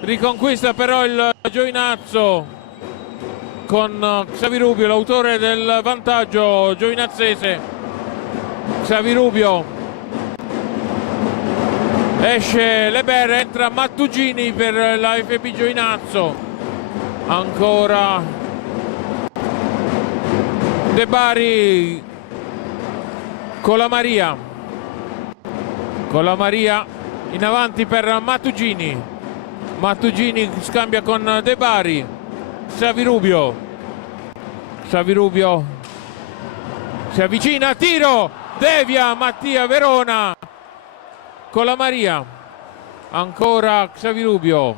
Riconquista però il Giovinazzo con Xavirubio, l'autore del vantaggio giovinazzese. Xavirubio, esce Leber, entra Mattugini per la FP Giovinazzo. Ancora De Bari Colamaria in avanti per Mattugini scambia con De Bari. Xavi Rubio si avvicina, tiro, devia Mattia Verona. Colamaria, ancora Xavi Rubio,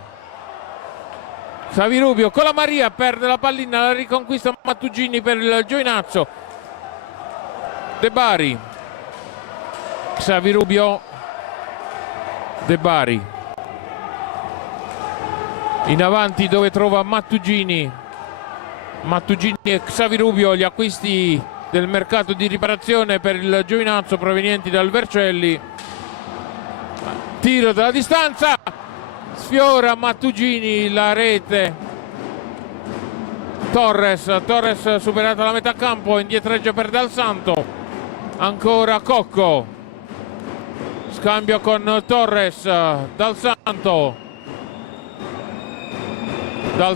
Colamaria perde la pallina, la riconquista Mattugini per il Giovinazzo. De Bari, Xavi Rubio, De Bari in avanti dove trova Mattugini e Xavi Rubio, gli acquisti del mercato di riparazione per il Giovinazzo provenienti dal Vercelli. Tiro dalla distanza, sfiora Mattugini la rete. Torres superata la metà campo, indietreggia per Dal Santo. Ancora Cocco, scambio con Torres. Dal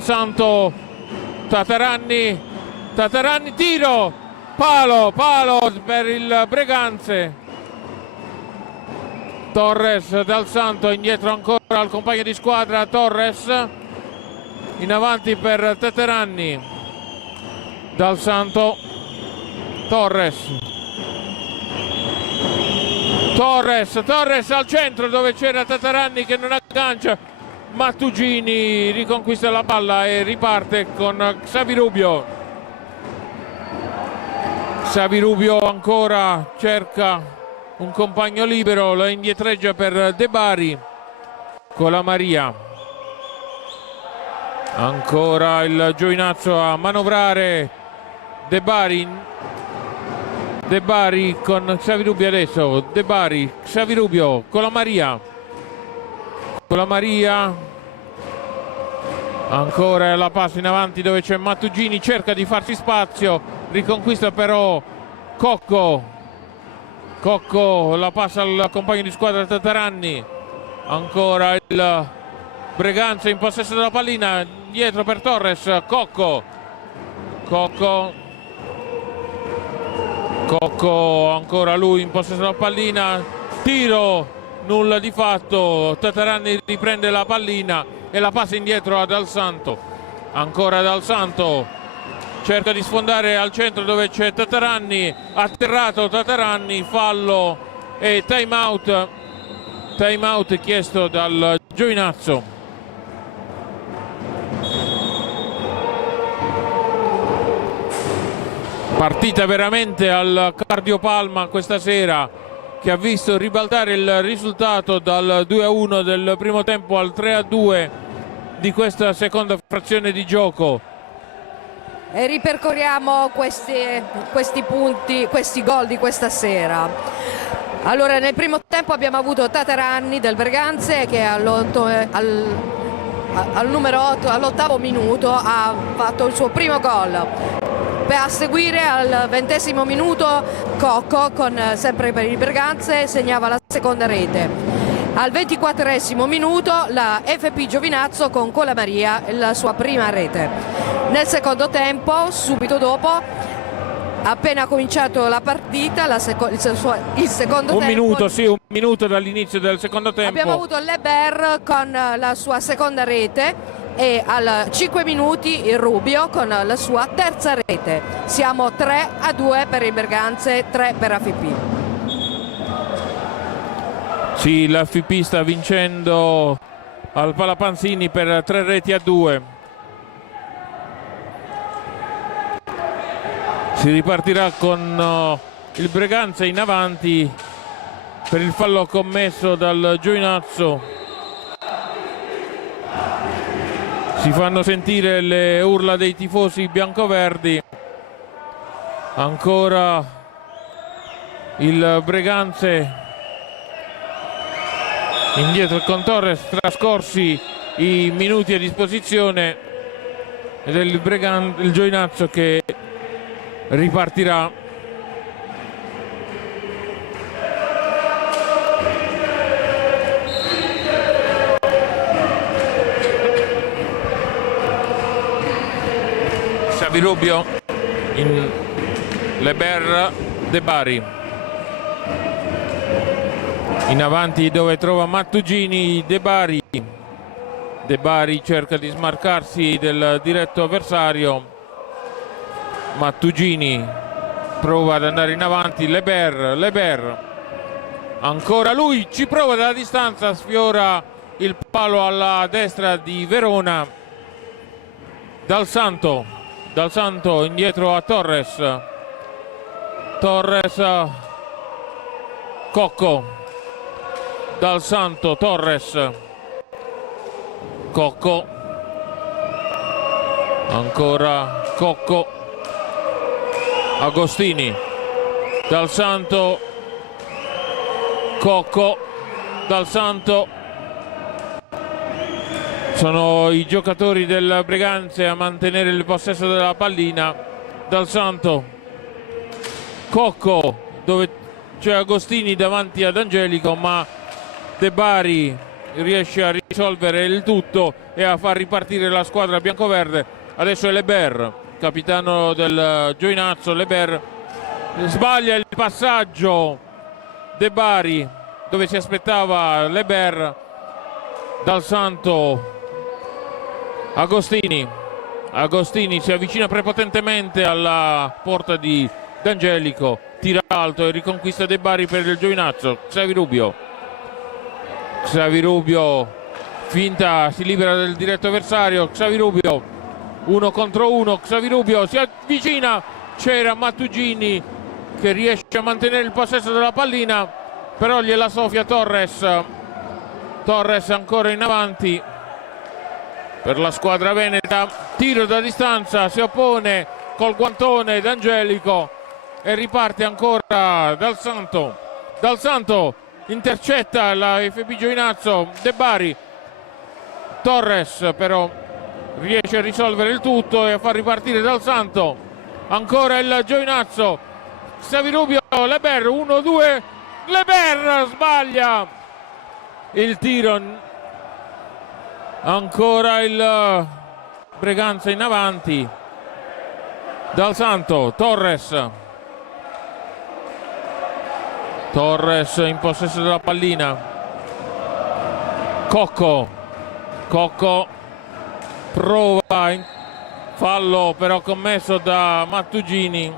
Santo, Tataranni, tiro, palo per il Breganze. Torres, Dal Santo, indietro ancora al compagno di squadra Torres, in avanti per Tataranni. Dal Santo, Torres al centro dove c'era Tataranni che non aggancia. Mattugini riconquista la palla e riparte con Xavi Rubio ancora cerca un compagno libero, lo indietreggia per De Bari. Colamaria, ancora il Giovinazzo a manovrare. De Bari con Xavi Rubio adesso. De Bari, Xavi Rubio, Colamaria, ancora la passa in avanti dove c'è Mattugini, cerca di farsi spazio, riconquista però Cocco, la passa al compagno di squadra Tataranni. Ancora il Breganze in possesso della pallina, dietro per Torres. Cocco, ancora lui in possesso della pallina, tiro, nulla di fatto. Tataranni riprende la pallina e la passa indietro a Dal Santo. Ancora Dal Santo cerca di sfondare al centro dove c'è Tataranni, atterrato Tataranni, fallo e time out chiesto dal Giovinazzo. Partita veramente al cardiopalma questa sera, che ha visto ribaltare il risultato dal 2-1 del primo tempo al 3-2 di questa seconda frazione di gioco. E ripercorriamo questi punti, questi gol di questa sera. Allora, nel primo tempo abbiamo avuto Tataranni del Breganze che all'ottavo minuto ha fatto il suo primo gol. A seguire al 20° minuto Cocco, sempre per il Breganze, segnava la seconda rete. Al 24° minuto la FP Giovinazzo con Colamaria la sua prima rete. Nel secondo tempo, subito dopo, appena cominciato la partita, il secondo tempo, un minuto dall'inizio del secondo tempo, abbiamo avuto Leber con la sua seconda rete e al 5 minuti il Rubio con la sua terza rete. Siamo 3-2 per il Breganze, 3 per AFP. Sì, l'AFP sta vincendo al Palapanzini per 3-2. Si ripartirà con il Breganze in avanti per il fallo commesso dal Giovinazzo. Si fanno sentire le urla dei tifosi biancoverdi. Ancora il Breganze indietro con Torres, trascorsi i minuti a disposizione del il Giovinazzo che ripartirà. Xavi Rubio in Leber, De Bari. In avanti dove trova Mattugini, De Bari. De Bari cerca di smarcarsi del diretto avversario. Mattugini prova ad andare in avanti. Leber. Ancora lui, ci prova dalla distanza, sfiora il palo alla destra di Verona. Dal Santo indietro a Torres. Cocco. Dal Santo, Torres. Cocco. Ancora Cocco. Agostini. Dal Santo. Cocco. Dal Santo. Sono i giocatori del Breganze a mantenere il possesso della pallina. Dal Santo. Cocco, dove c'è Agostini davanti ad Angelico, ma De Bari riesce a risolvere il tutto e a far ripartire la squadra biancoverde. Adesso è Leber, capitano del Giovinazzo. Leber sbaglia il passaggio. De Bari, dove si aspettava Leber. Dal Santo. Agostini si avvicina prepotentemente alla porta di D'Angelico, tira alto e riconquista De Bari per il Giovinazzo. Xavi Rubio finta, si libera del diretto avversario. Xavi Rubio 1 contro 1. Xavi Rubio si avvicina, c'era Mattugini che riesce a mantenere il possesso della pallina, però gliela soffia Torres ancora in avanti per la squadra veneta. Tiro da distanza, si oppone col guantone D'Angelico e riparte ancora Dal Santo intercetta la FB Giovinazzo. De Bari. Torres però riesce a risolvere il tutto e a far ripartire Dal Santo. Ancora il Giovinazzo. Xavi Rubio, Leber 1-2. Leber sbaglia il tiro. Ancora il Breganze in avanti. Dal Santo. Torres in possesso della pallina. Cocco prova in fallo però commesso da Mattugini.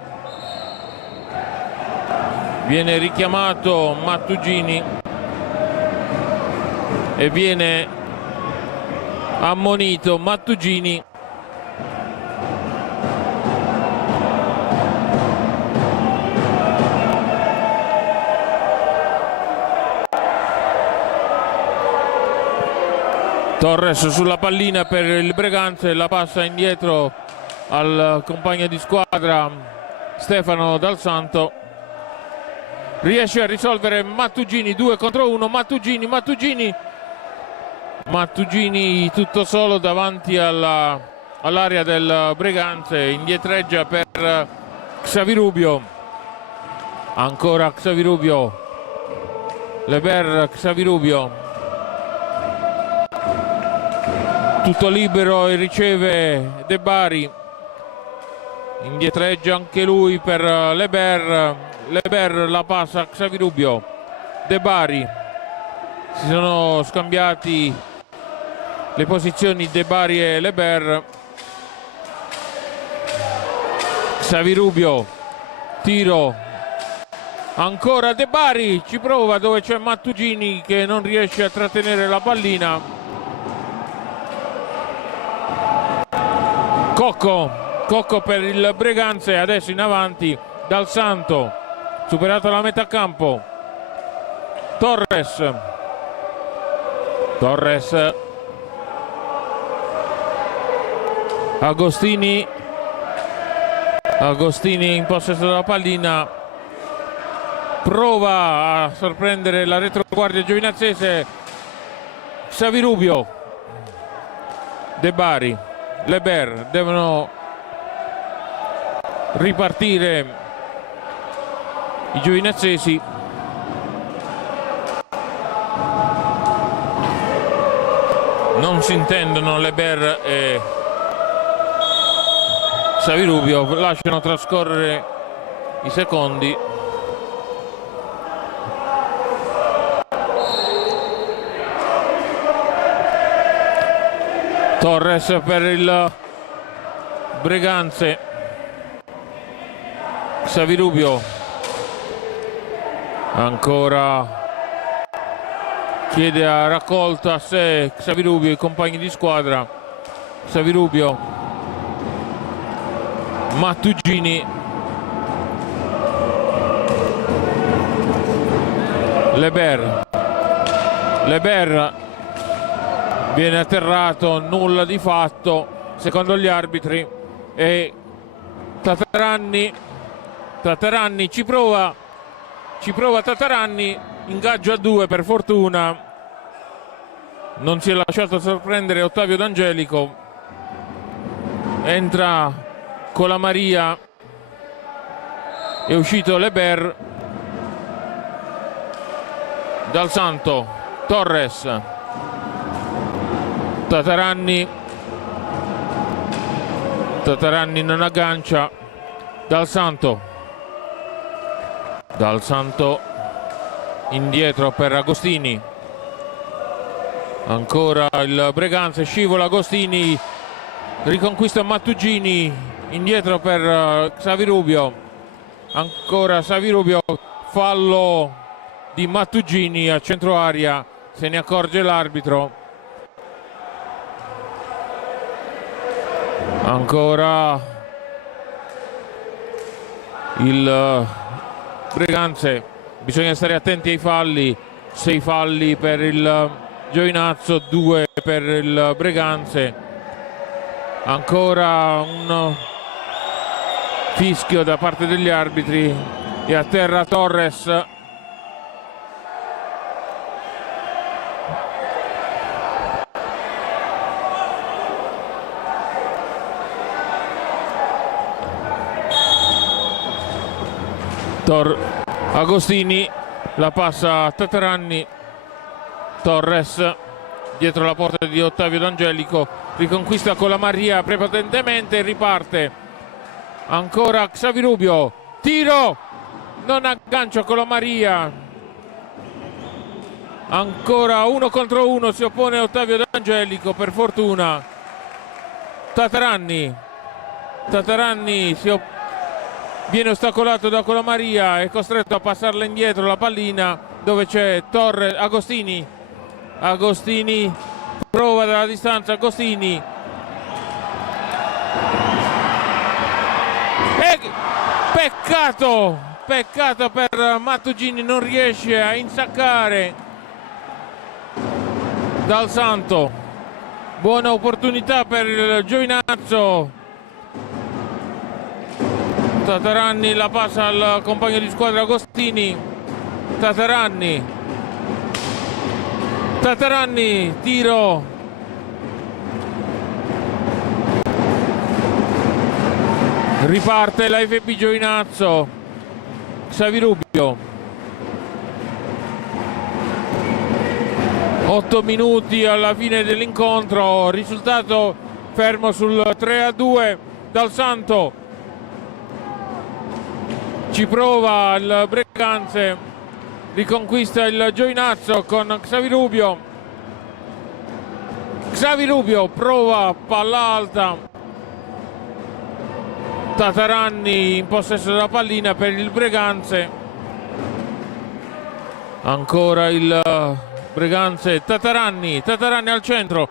Viene richiamato Mattugini e viene ammonito Mattugini. Torres sulla pallina per il Breganze, la passa indietro al compagno di squadra Stefano Dal Santo. Riesce a risolvere Mattugini, 2 contro 1. Mattugini tutto solo davanti all'area del Breganze, indietreggia per Xavi Rubio. Ancora Xavi Rubio. Leber, Xavi Rubio. Tutto libero e riceve De Bari. Indietreggia anche lui per Leber. Leber la passa a Xavi Rubio. De Bari. Si sono scambiati le posizioni De Bari e Leber. Xavi Rubio. Tiro. Ancora De Bari. Ci prova dove c'è Mattugini che non riesce a trattenere la pallina. Cocco per il Breganze, adesso in avanti Dal Santo, superato la metà campo. Torres. Agostini in possesso della pallina, prova a sorprendere la retroguardia giovinazzese. Xavi Rubio. De Bari. Leber, devono ripartire i giovinazzesi. Non si intendono Leber e Xavi Rubio, lasciano trascorrere i secondi. Torres per il Breganze. Xavi ancora chiede a raccolta a sé Xavi Rubio, i compagni di squadra. Xavi Rubio, Mattugini, Leber viene atterrato, nulla di fatto secondo gli arbitri, e Tataranni ci prova Tataranni, ingaggio a 2, per fortuna non si è lasciato sorprendere Ottavio D'Angelico. Entra Colamaria, è uscito Leber. Dal Santo, Torres, Tataranni non aggancia. Dal Santo indietro per Agostini, ancora il Breganze, scivola Agostini, riconquista Mattugini, indietro per Xavi Rubio, ancora Xavi Rubio, fallo di Mattugini a centro area, se ne accorge l'arbitro. Ancora il Breganze, bisogna stare attenti ai falli, 6 falli per il Giovinazzo, 2 per il Breganze. Ancora un fischio da parte degli arbitri e a terra Torres. Agostini la passa a Tataranni. Torres dietro la porta di Ottavio D'Angelico, riconquista Colamaria prepotentemente e riparte. Ancora Xavi Rubio, tiro, non aggancia Colamaria. Ancora 1 contro 1, si oppone Ottavio D'Angelico, per fortuna. Tataranni viene ostacolato da Colamaria, è costretto a passarla indietro la pallina, dove c'è Torres. Agostini prova dalla distanza. Agostini, e peccato per Mattugini, non riesce a insaccare Dal Santo. Buona opportunità per il Giovinazzo. Tataranni la passa al compagno di squadra Agostini. Tataranni, tiro. Riparte la FP Giovinazzo. Xavi Rubio. 8 minuti alla fine dell'incontro, risultato fermo sul 3-2. Dal Santo ci prova il Breganze, riconquista il Giovinazzo con Xavi Rubio prova, palla alta. Tataranni in possesso della pallina per il Breganze. Ancora il Breganze. Tataranni al centro,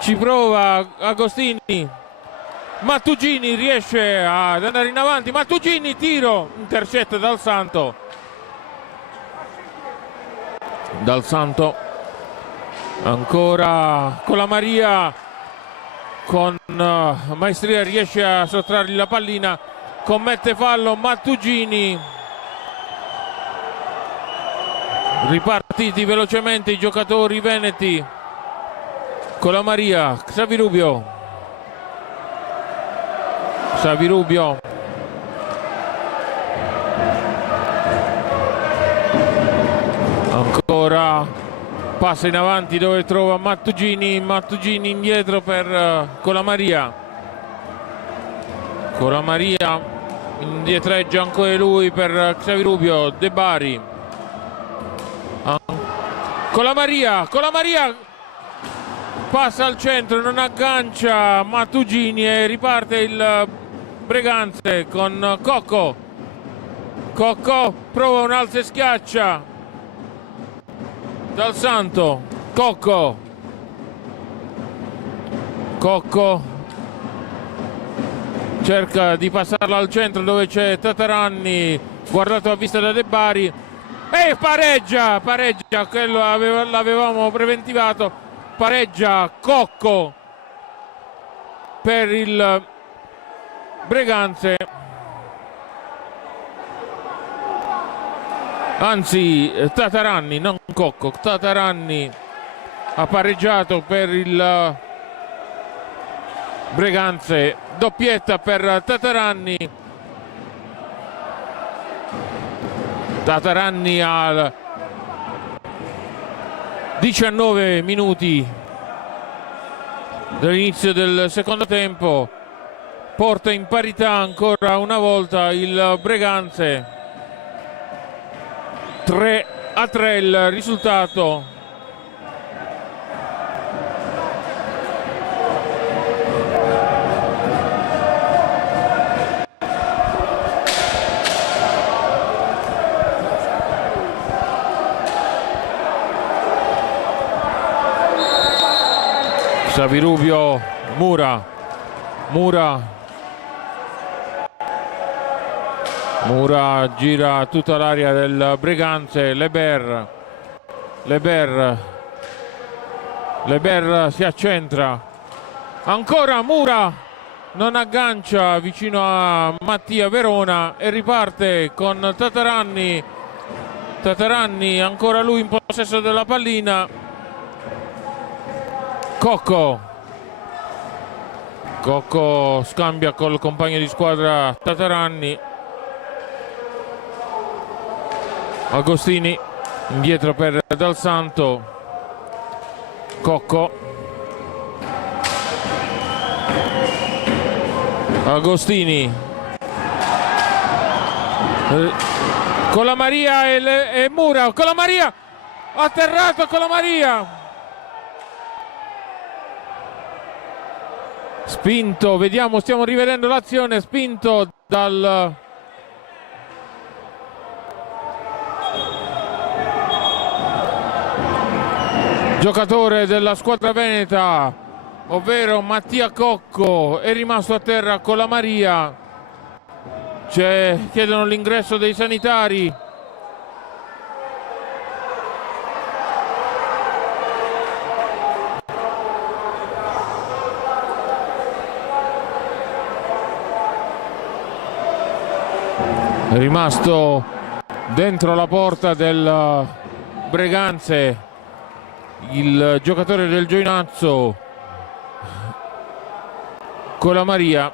ci prova Agostini. Mattugini riesce ad andare in avanti. Mattugini, tiro, intercetta Dal Santo. Ancora Colamaria con maestria riesce a sottrargli la pallina, commette fallo Mattugini. Ripartiti velocemente i giocatori veneti. Colamaria, Xavi Rubio. Ancora passa in avanti dove trova Mattugini indietro per Colamaria. Indietreggia ancora lui per Xavi Rubio. De Bari. Colamaria passa al centro, non aggancia Mattugini e riparte il Breganze con Cocco. Cocco prova un alzo e schiaccia. Dal Santo, Cocco. Cocco cerca di passarla al centro dove c'è Tataranni, guardato a vista da De Bari e pareggia, quello l'avevamo preventivato, pareggia Cocco per il Breganze, anzi Tataranni, non Cocco, Tataranni ha pareggiato per il Breganze, doppietta per Tataranni. Tataranni al 19 minuti dall'inizio del secondo tempo porta in parità ancora una volta il Breganze. 3-3 il risultato. Savirubio, Mura gira tutta l'area del Breganze. Leber si accentra, ancora Mura non aggancia vicino a Mattia Verona e riparte con Tataranni, ancora lui in possesso della pallina. Cocco scambia col compagno di squadra Tataranni. Agostini indietro per Dal Santo. Cocco, Agostini con la Maria e Mura, con la Maria atterrato, con la Maria spinto, vediamo, stiamo rivedendo l'azione, spinto dal giocatore della squadra veneta, ovvero Mattia Cocco, è rimasto a terra con la Maria. Chiedono l'ingresso dei sanitari. È rimasto dentro la porta del Breganze il giocatore del Giovinazzo, Colamaria,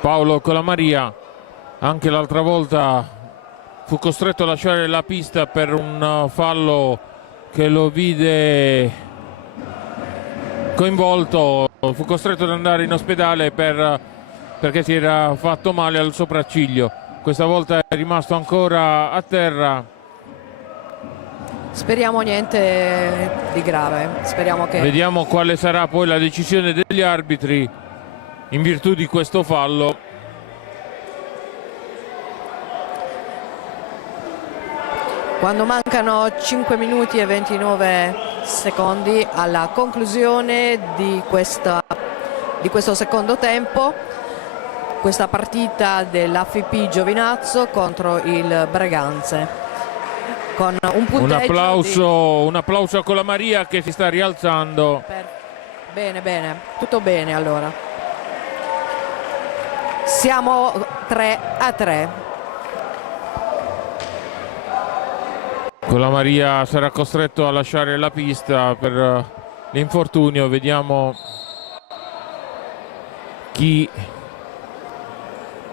Paolo Colamaria. Anche l'altra volta fu costretto a lasciare la pista per un fallo che lo vide coinvolto, fu costretto ad andare in ospedale perché si era fatto male al sopracciglio. Questa volta è rimasto ancora a terra. Speriamo niente di grave, speriamo che... Vediamo quale sarà poi la decisione degli arbitri in virtù di questo fallo. Quando mancano 5 minuti e 29 secondi alla conclusione di questo secondo tempo, questa partita dell'AFP Giovinazzo contro il Breganze, con un punteggio un applauso a Colamaria che si sta rialzando. Bene, tutto bene. Allora siamo 3-3. Colamaria sarà costretto a lasciare la pista per l'infortunio. Vediamo chi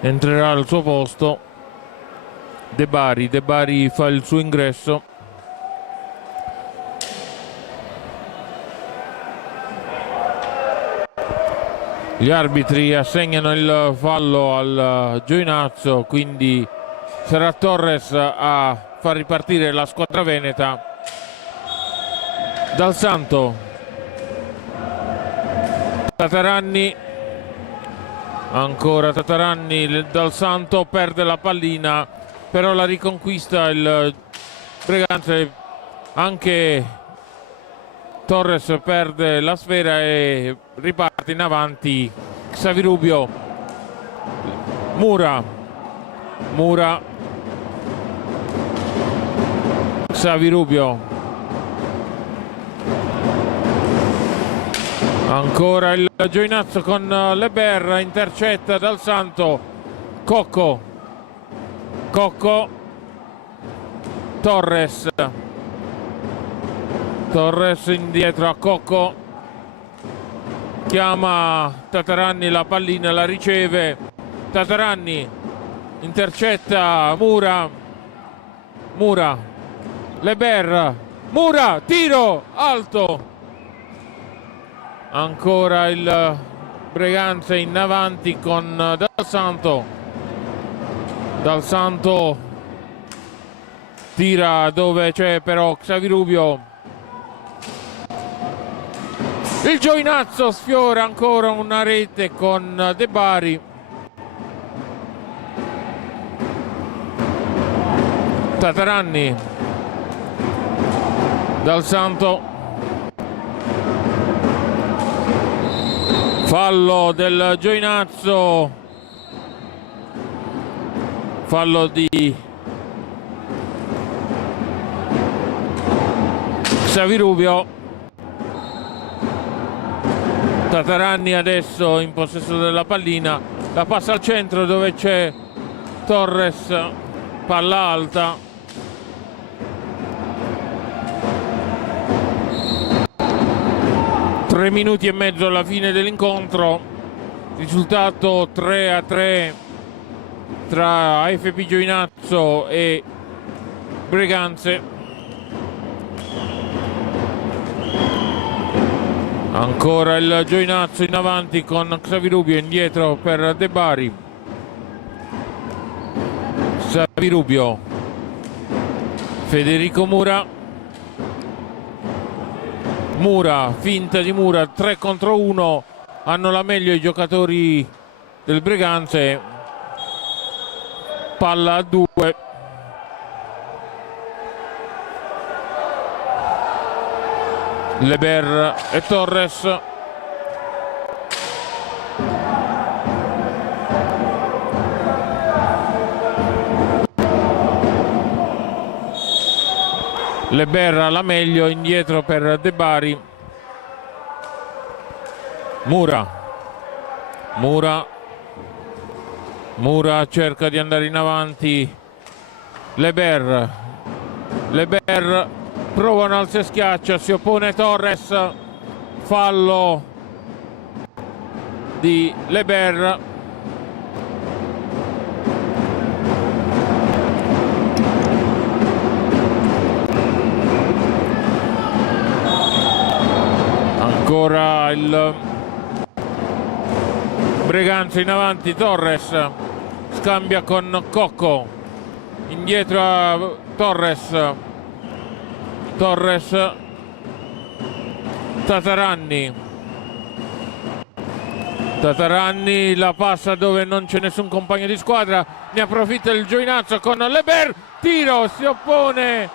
entrerà al suo posto. De Bari fa il suo ingresso. Gli arbitri assegnano il fallo al Giovinazzo, quindi sarà Torres a far ripartire la squadra veneta. Dal Santo Tataranni, ancora Tataranni, Dal Santo perde la pallina, però la riconquista il Breganze. Anche Torres perde la sfera e riparte in avanti Xavi Mura, Xavi ancora il Giovinazzo con Leber, intercetta Dal Santo, Cocco, Torres indietro a Cocco, chiama Tataranni, la pallina la riceve, Tataranni intercetta Mura, Leber, Mura, tiro alto, ancora il Breganze in avanti con Dal Santo tira dove c'è però Xavi il Giovinazzo sfiora ancora una rete con De Bari. Tataranni, Dal Santo, fallo del Giovinazzo, fallo di Xavi Tataranni adesso in possesso della pallina, la passa al centro dove c'è Torres, palla alta, tre minuti e mezzo alla fine dell'incontro, risultato 3-3 tra AFP Giovinazzo e Breganze. Ancora il Giovinazzo in avanti con Xavi indietro per De Bari. Xavi Federico Mura, finta di Mura, 3 contro 1, hanno la meglio i giocatori del Breganze, palla a 2. Leber e Torres, Leber alla meglio, indietro per De Bari. Mura cerca di andare in avanti, Leber prova un alza e schiaccia, si oppone Torres, fallo di Leber. Ancora il Breganze in avanti, Torres scambia con Cocco, indietro a Torres, Tataranni, la passa dove non c'è nessun compagno di squadra, ne approfitta il Giovinazzo con Leber, tiro, si oppone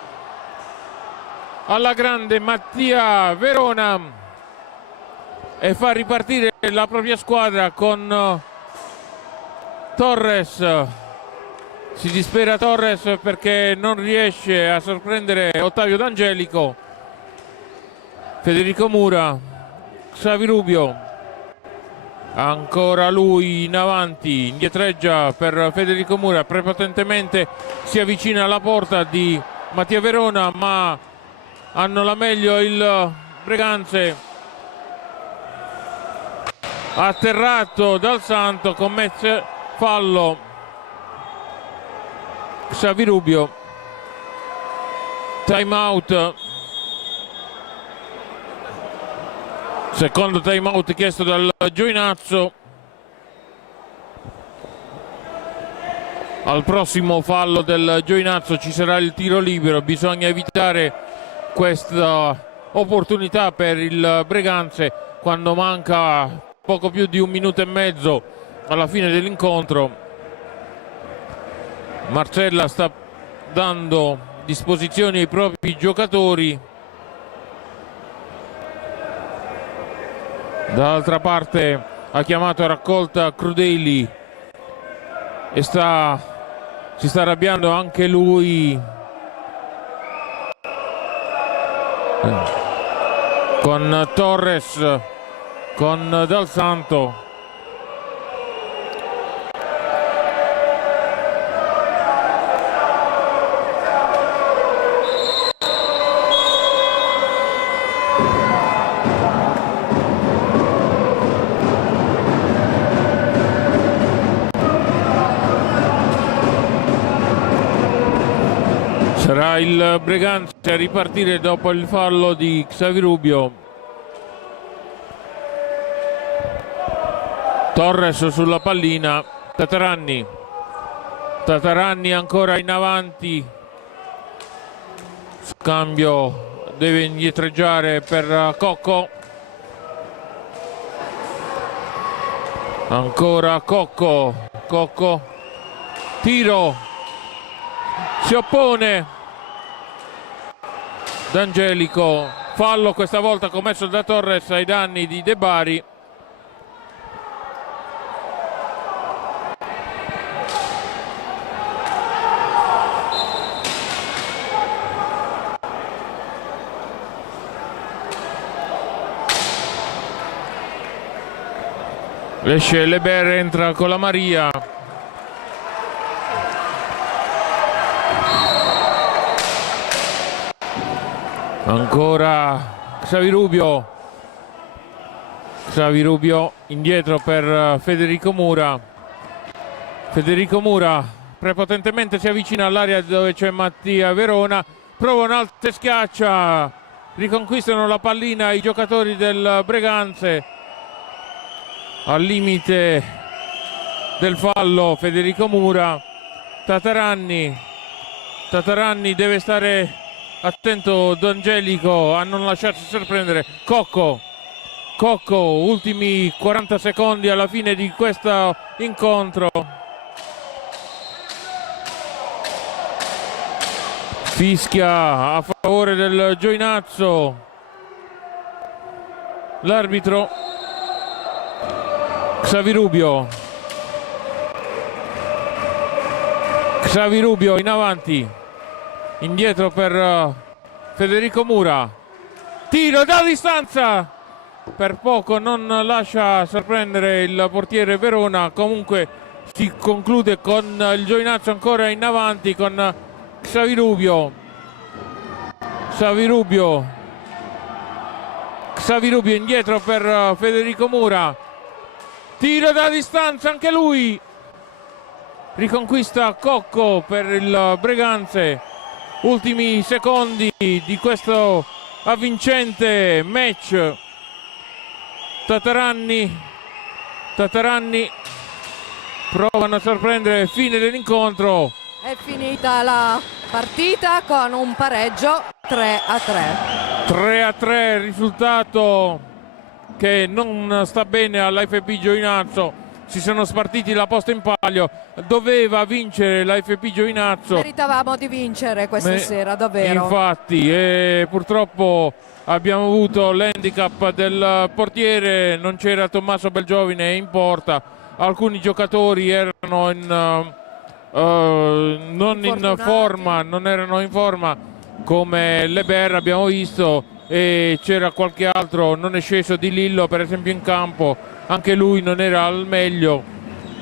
alla grande Mattia Verona e fa ripartire la propria squadra con Torres. Si dispera Torres perché non riesce a sorprendere Ottavio D'Angelico. Federico Mura, Xavi ancora lui in avanti, indietreggia per Federico Mura, prepotentemente si avvicina alla porta di Mattia Verona, ma hanno la meglio il Breganze. Atterrato Dal Santo, commette fallo Xavi time out, secondo time out chiesto dal Giovinazzo. Al prossimo fallo del Giovinazzo ci sarà il tiro libero, bisogna evitare questa opportunità per il Breganze quando manca poco più di 1 minuto e mezzo alla fine dell'incontro. Marcella sta dando disposizioni ai propri giocatori. Dall'altra parte ha chiamato a raccolta Crudeli e si sta arrabbiando anche lui con Torres, con Dal Santo. Sarà il Breganze a ripartire dopo il fallo di Xavi Rubio. Torres sulla pallina, Tataranni ancora in avanti, scambio, deve indietreggiare per Cocco, ancora Cocco, tiro, si oppone D'Angelico, fallo questa volta commesso da Torres ai danni di De Bari. Esce Leber, entra con la Maria. Ancora Xavi Rubio indietro per Federico Mura. Prepotentemente si avvicina all'area dove c'è Mattia Verona, prova un'alta e schiaccia, riconquistano la pallina i giocatori del Breganze. Al limite del fallo Federico Mura. Tataranni deve stare attento D'Angelico a non lasciarsi sorprendere. Cocco, ultimi 40 secondi alla fine di questo incontro. Fischia a favore del Giovinazzo l'arbitro. Xavi Rubio in avanti, indietro per Federico Mura, tiro da distanza, per poco non lascia sorprendere il portiere Verona. Comunque si conclude con il Giovinazzo ancora in avanti con Xavi Rubio indietro per Federico Mura, tiro da distanza anche lui, riconquista Cocco per il Breganze. Ultimi secondi di questo avvincente match. Tataranni provano a sorprendere, fine dell'incontro. È finita la partita con un pareggio 3-3. 3-3, risultato che non sta bene all'AFP Giovinazzo. Si sono spartiti la posta in palio, doveva vincere l'AFP Giovinazzo. Meritavamo di vincere questa sera, davvero. Infatti, purtroppo abbiamo avuto l'handicap del portiere, non c'era Tommaso Belgiovine in porta, alcuni giocatori erano non erano in forma come Leber, abbiamo visto, e c'era qualche altro, non è sceso Di Lillo per esempio in campo, anche lui non era al meglio.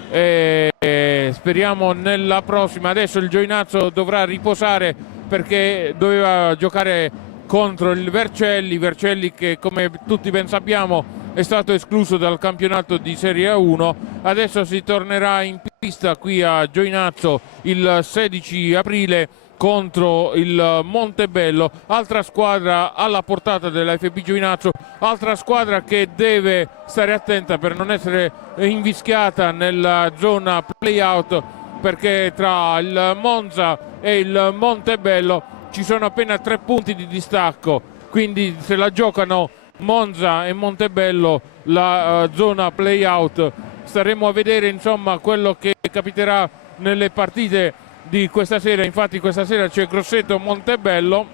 Speriamo nella prossima. Adesso il Giovinazzo dovrà riposare perché doveva giocare contro il Vercelli che, come tutti ben sappiamo, è stato escluso dal campionato di Serie A1. Adesso si tornerà in pista qui a Giovinazzo il 16 aprile contro il Montebello, altra squadra alla portata dell'AFP Giovinazzo, altra squadra che deve stare attenta per non essere invischiata nella zona play-out, perché tra il Monza e il Montebello ci sono appena 3 punti di distacco, quindi se la giocano Monza e Montebello la zona play-out. Staremo a vedere insomma quello che capiterà nelle partite di questa sera. Infatti questa sera c'è Grosseto Montebello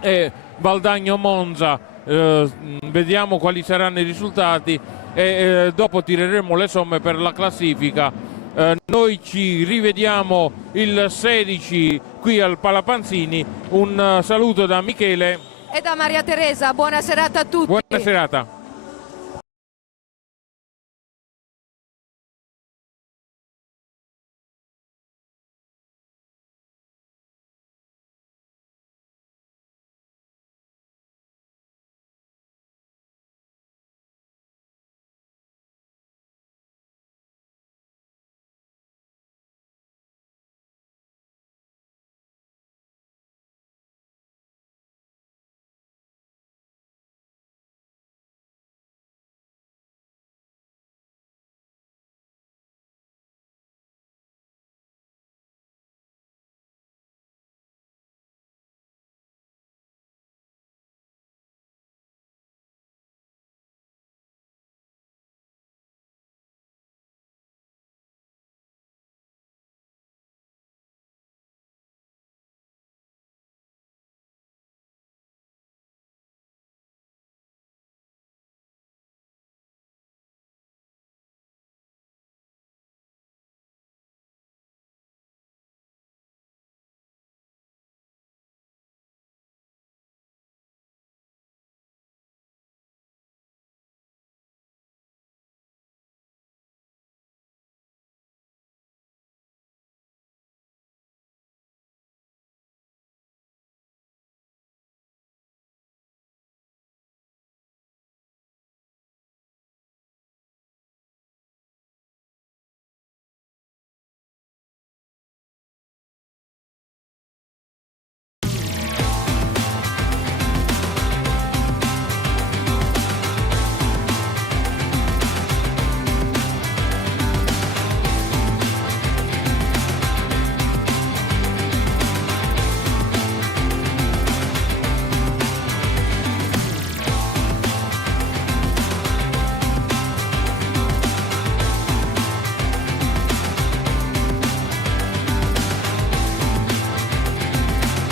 e Valdagno Monza. Vediamo quali saranno i risultati e dopo tireremo le somme per la classifica. Noi ci rivediamo il 16 qui al Palapanzini. Un saluto da Michele e da Maria Teresa, buona serata a tutti. Buona serata.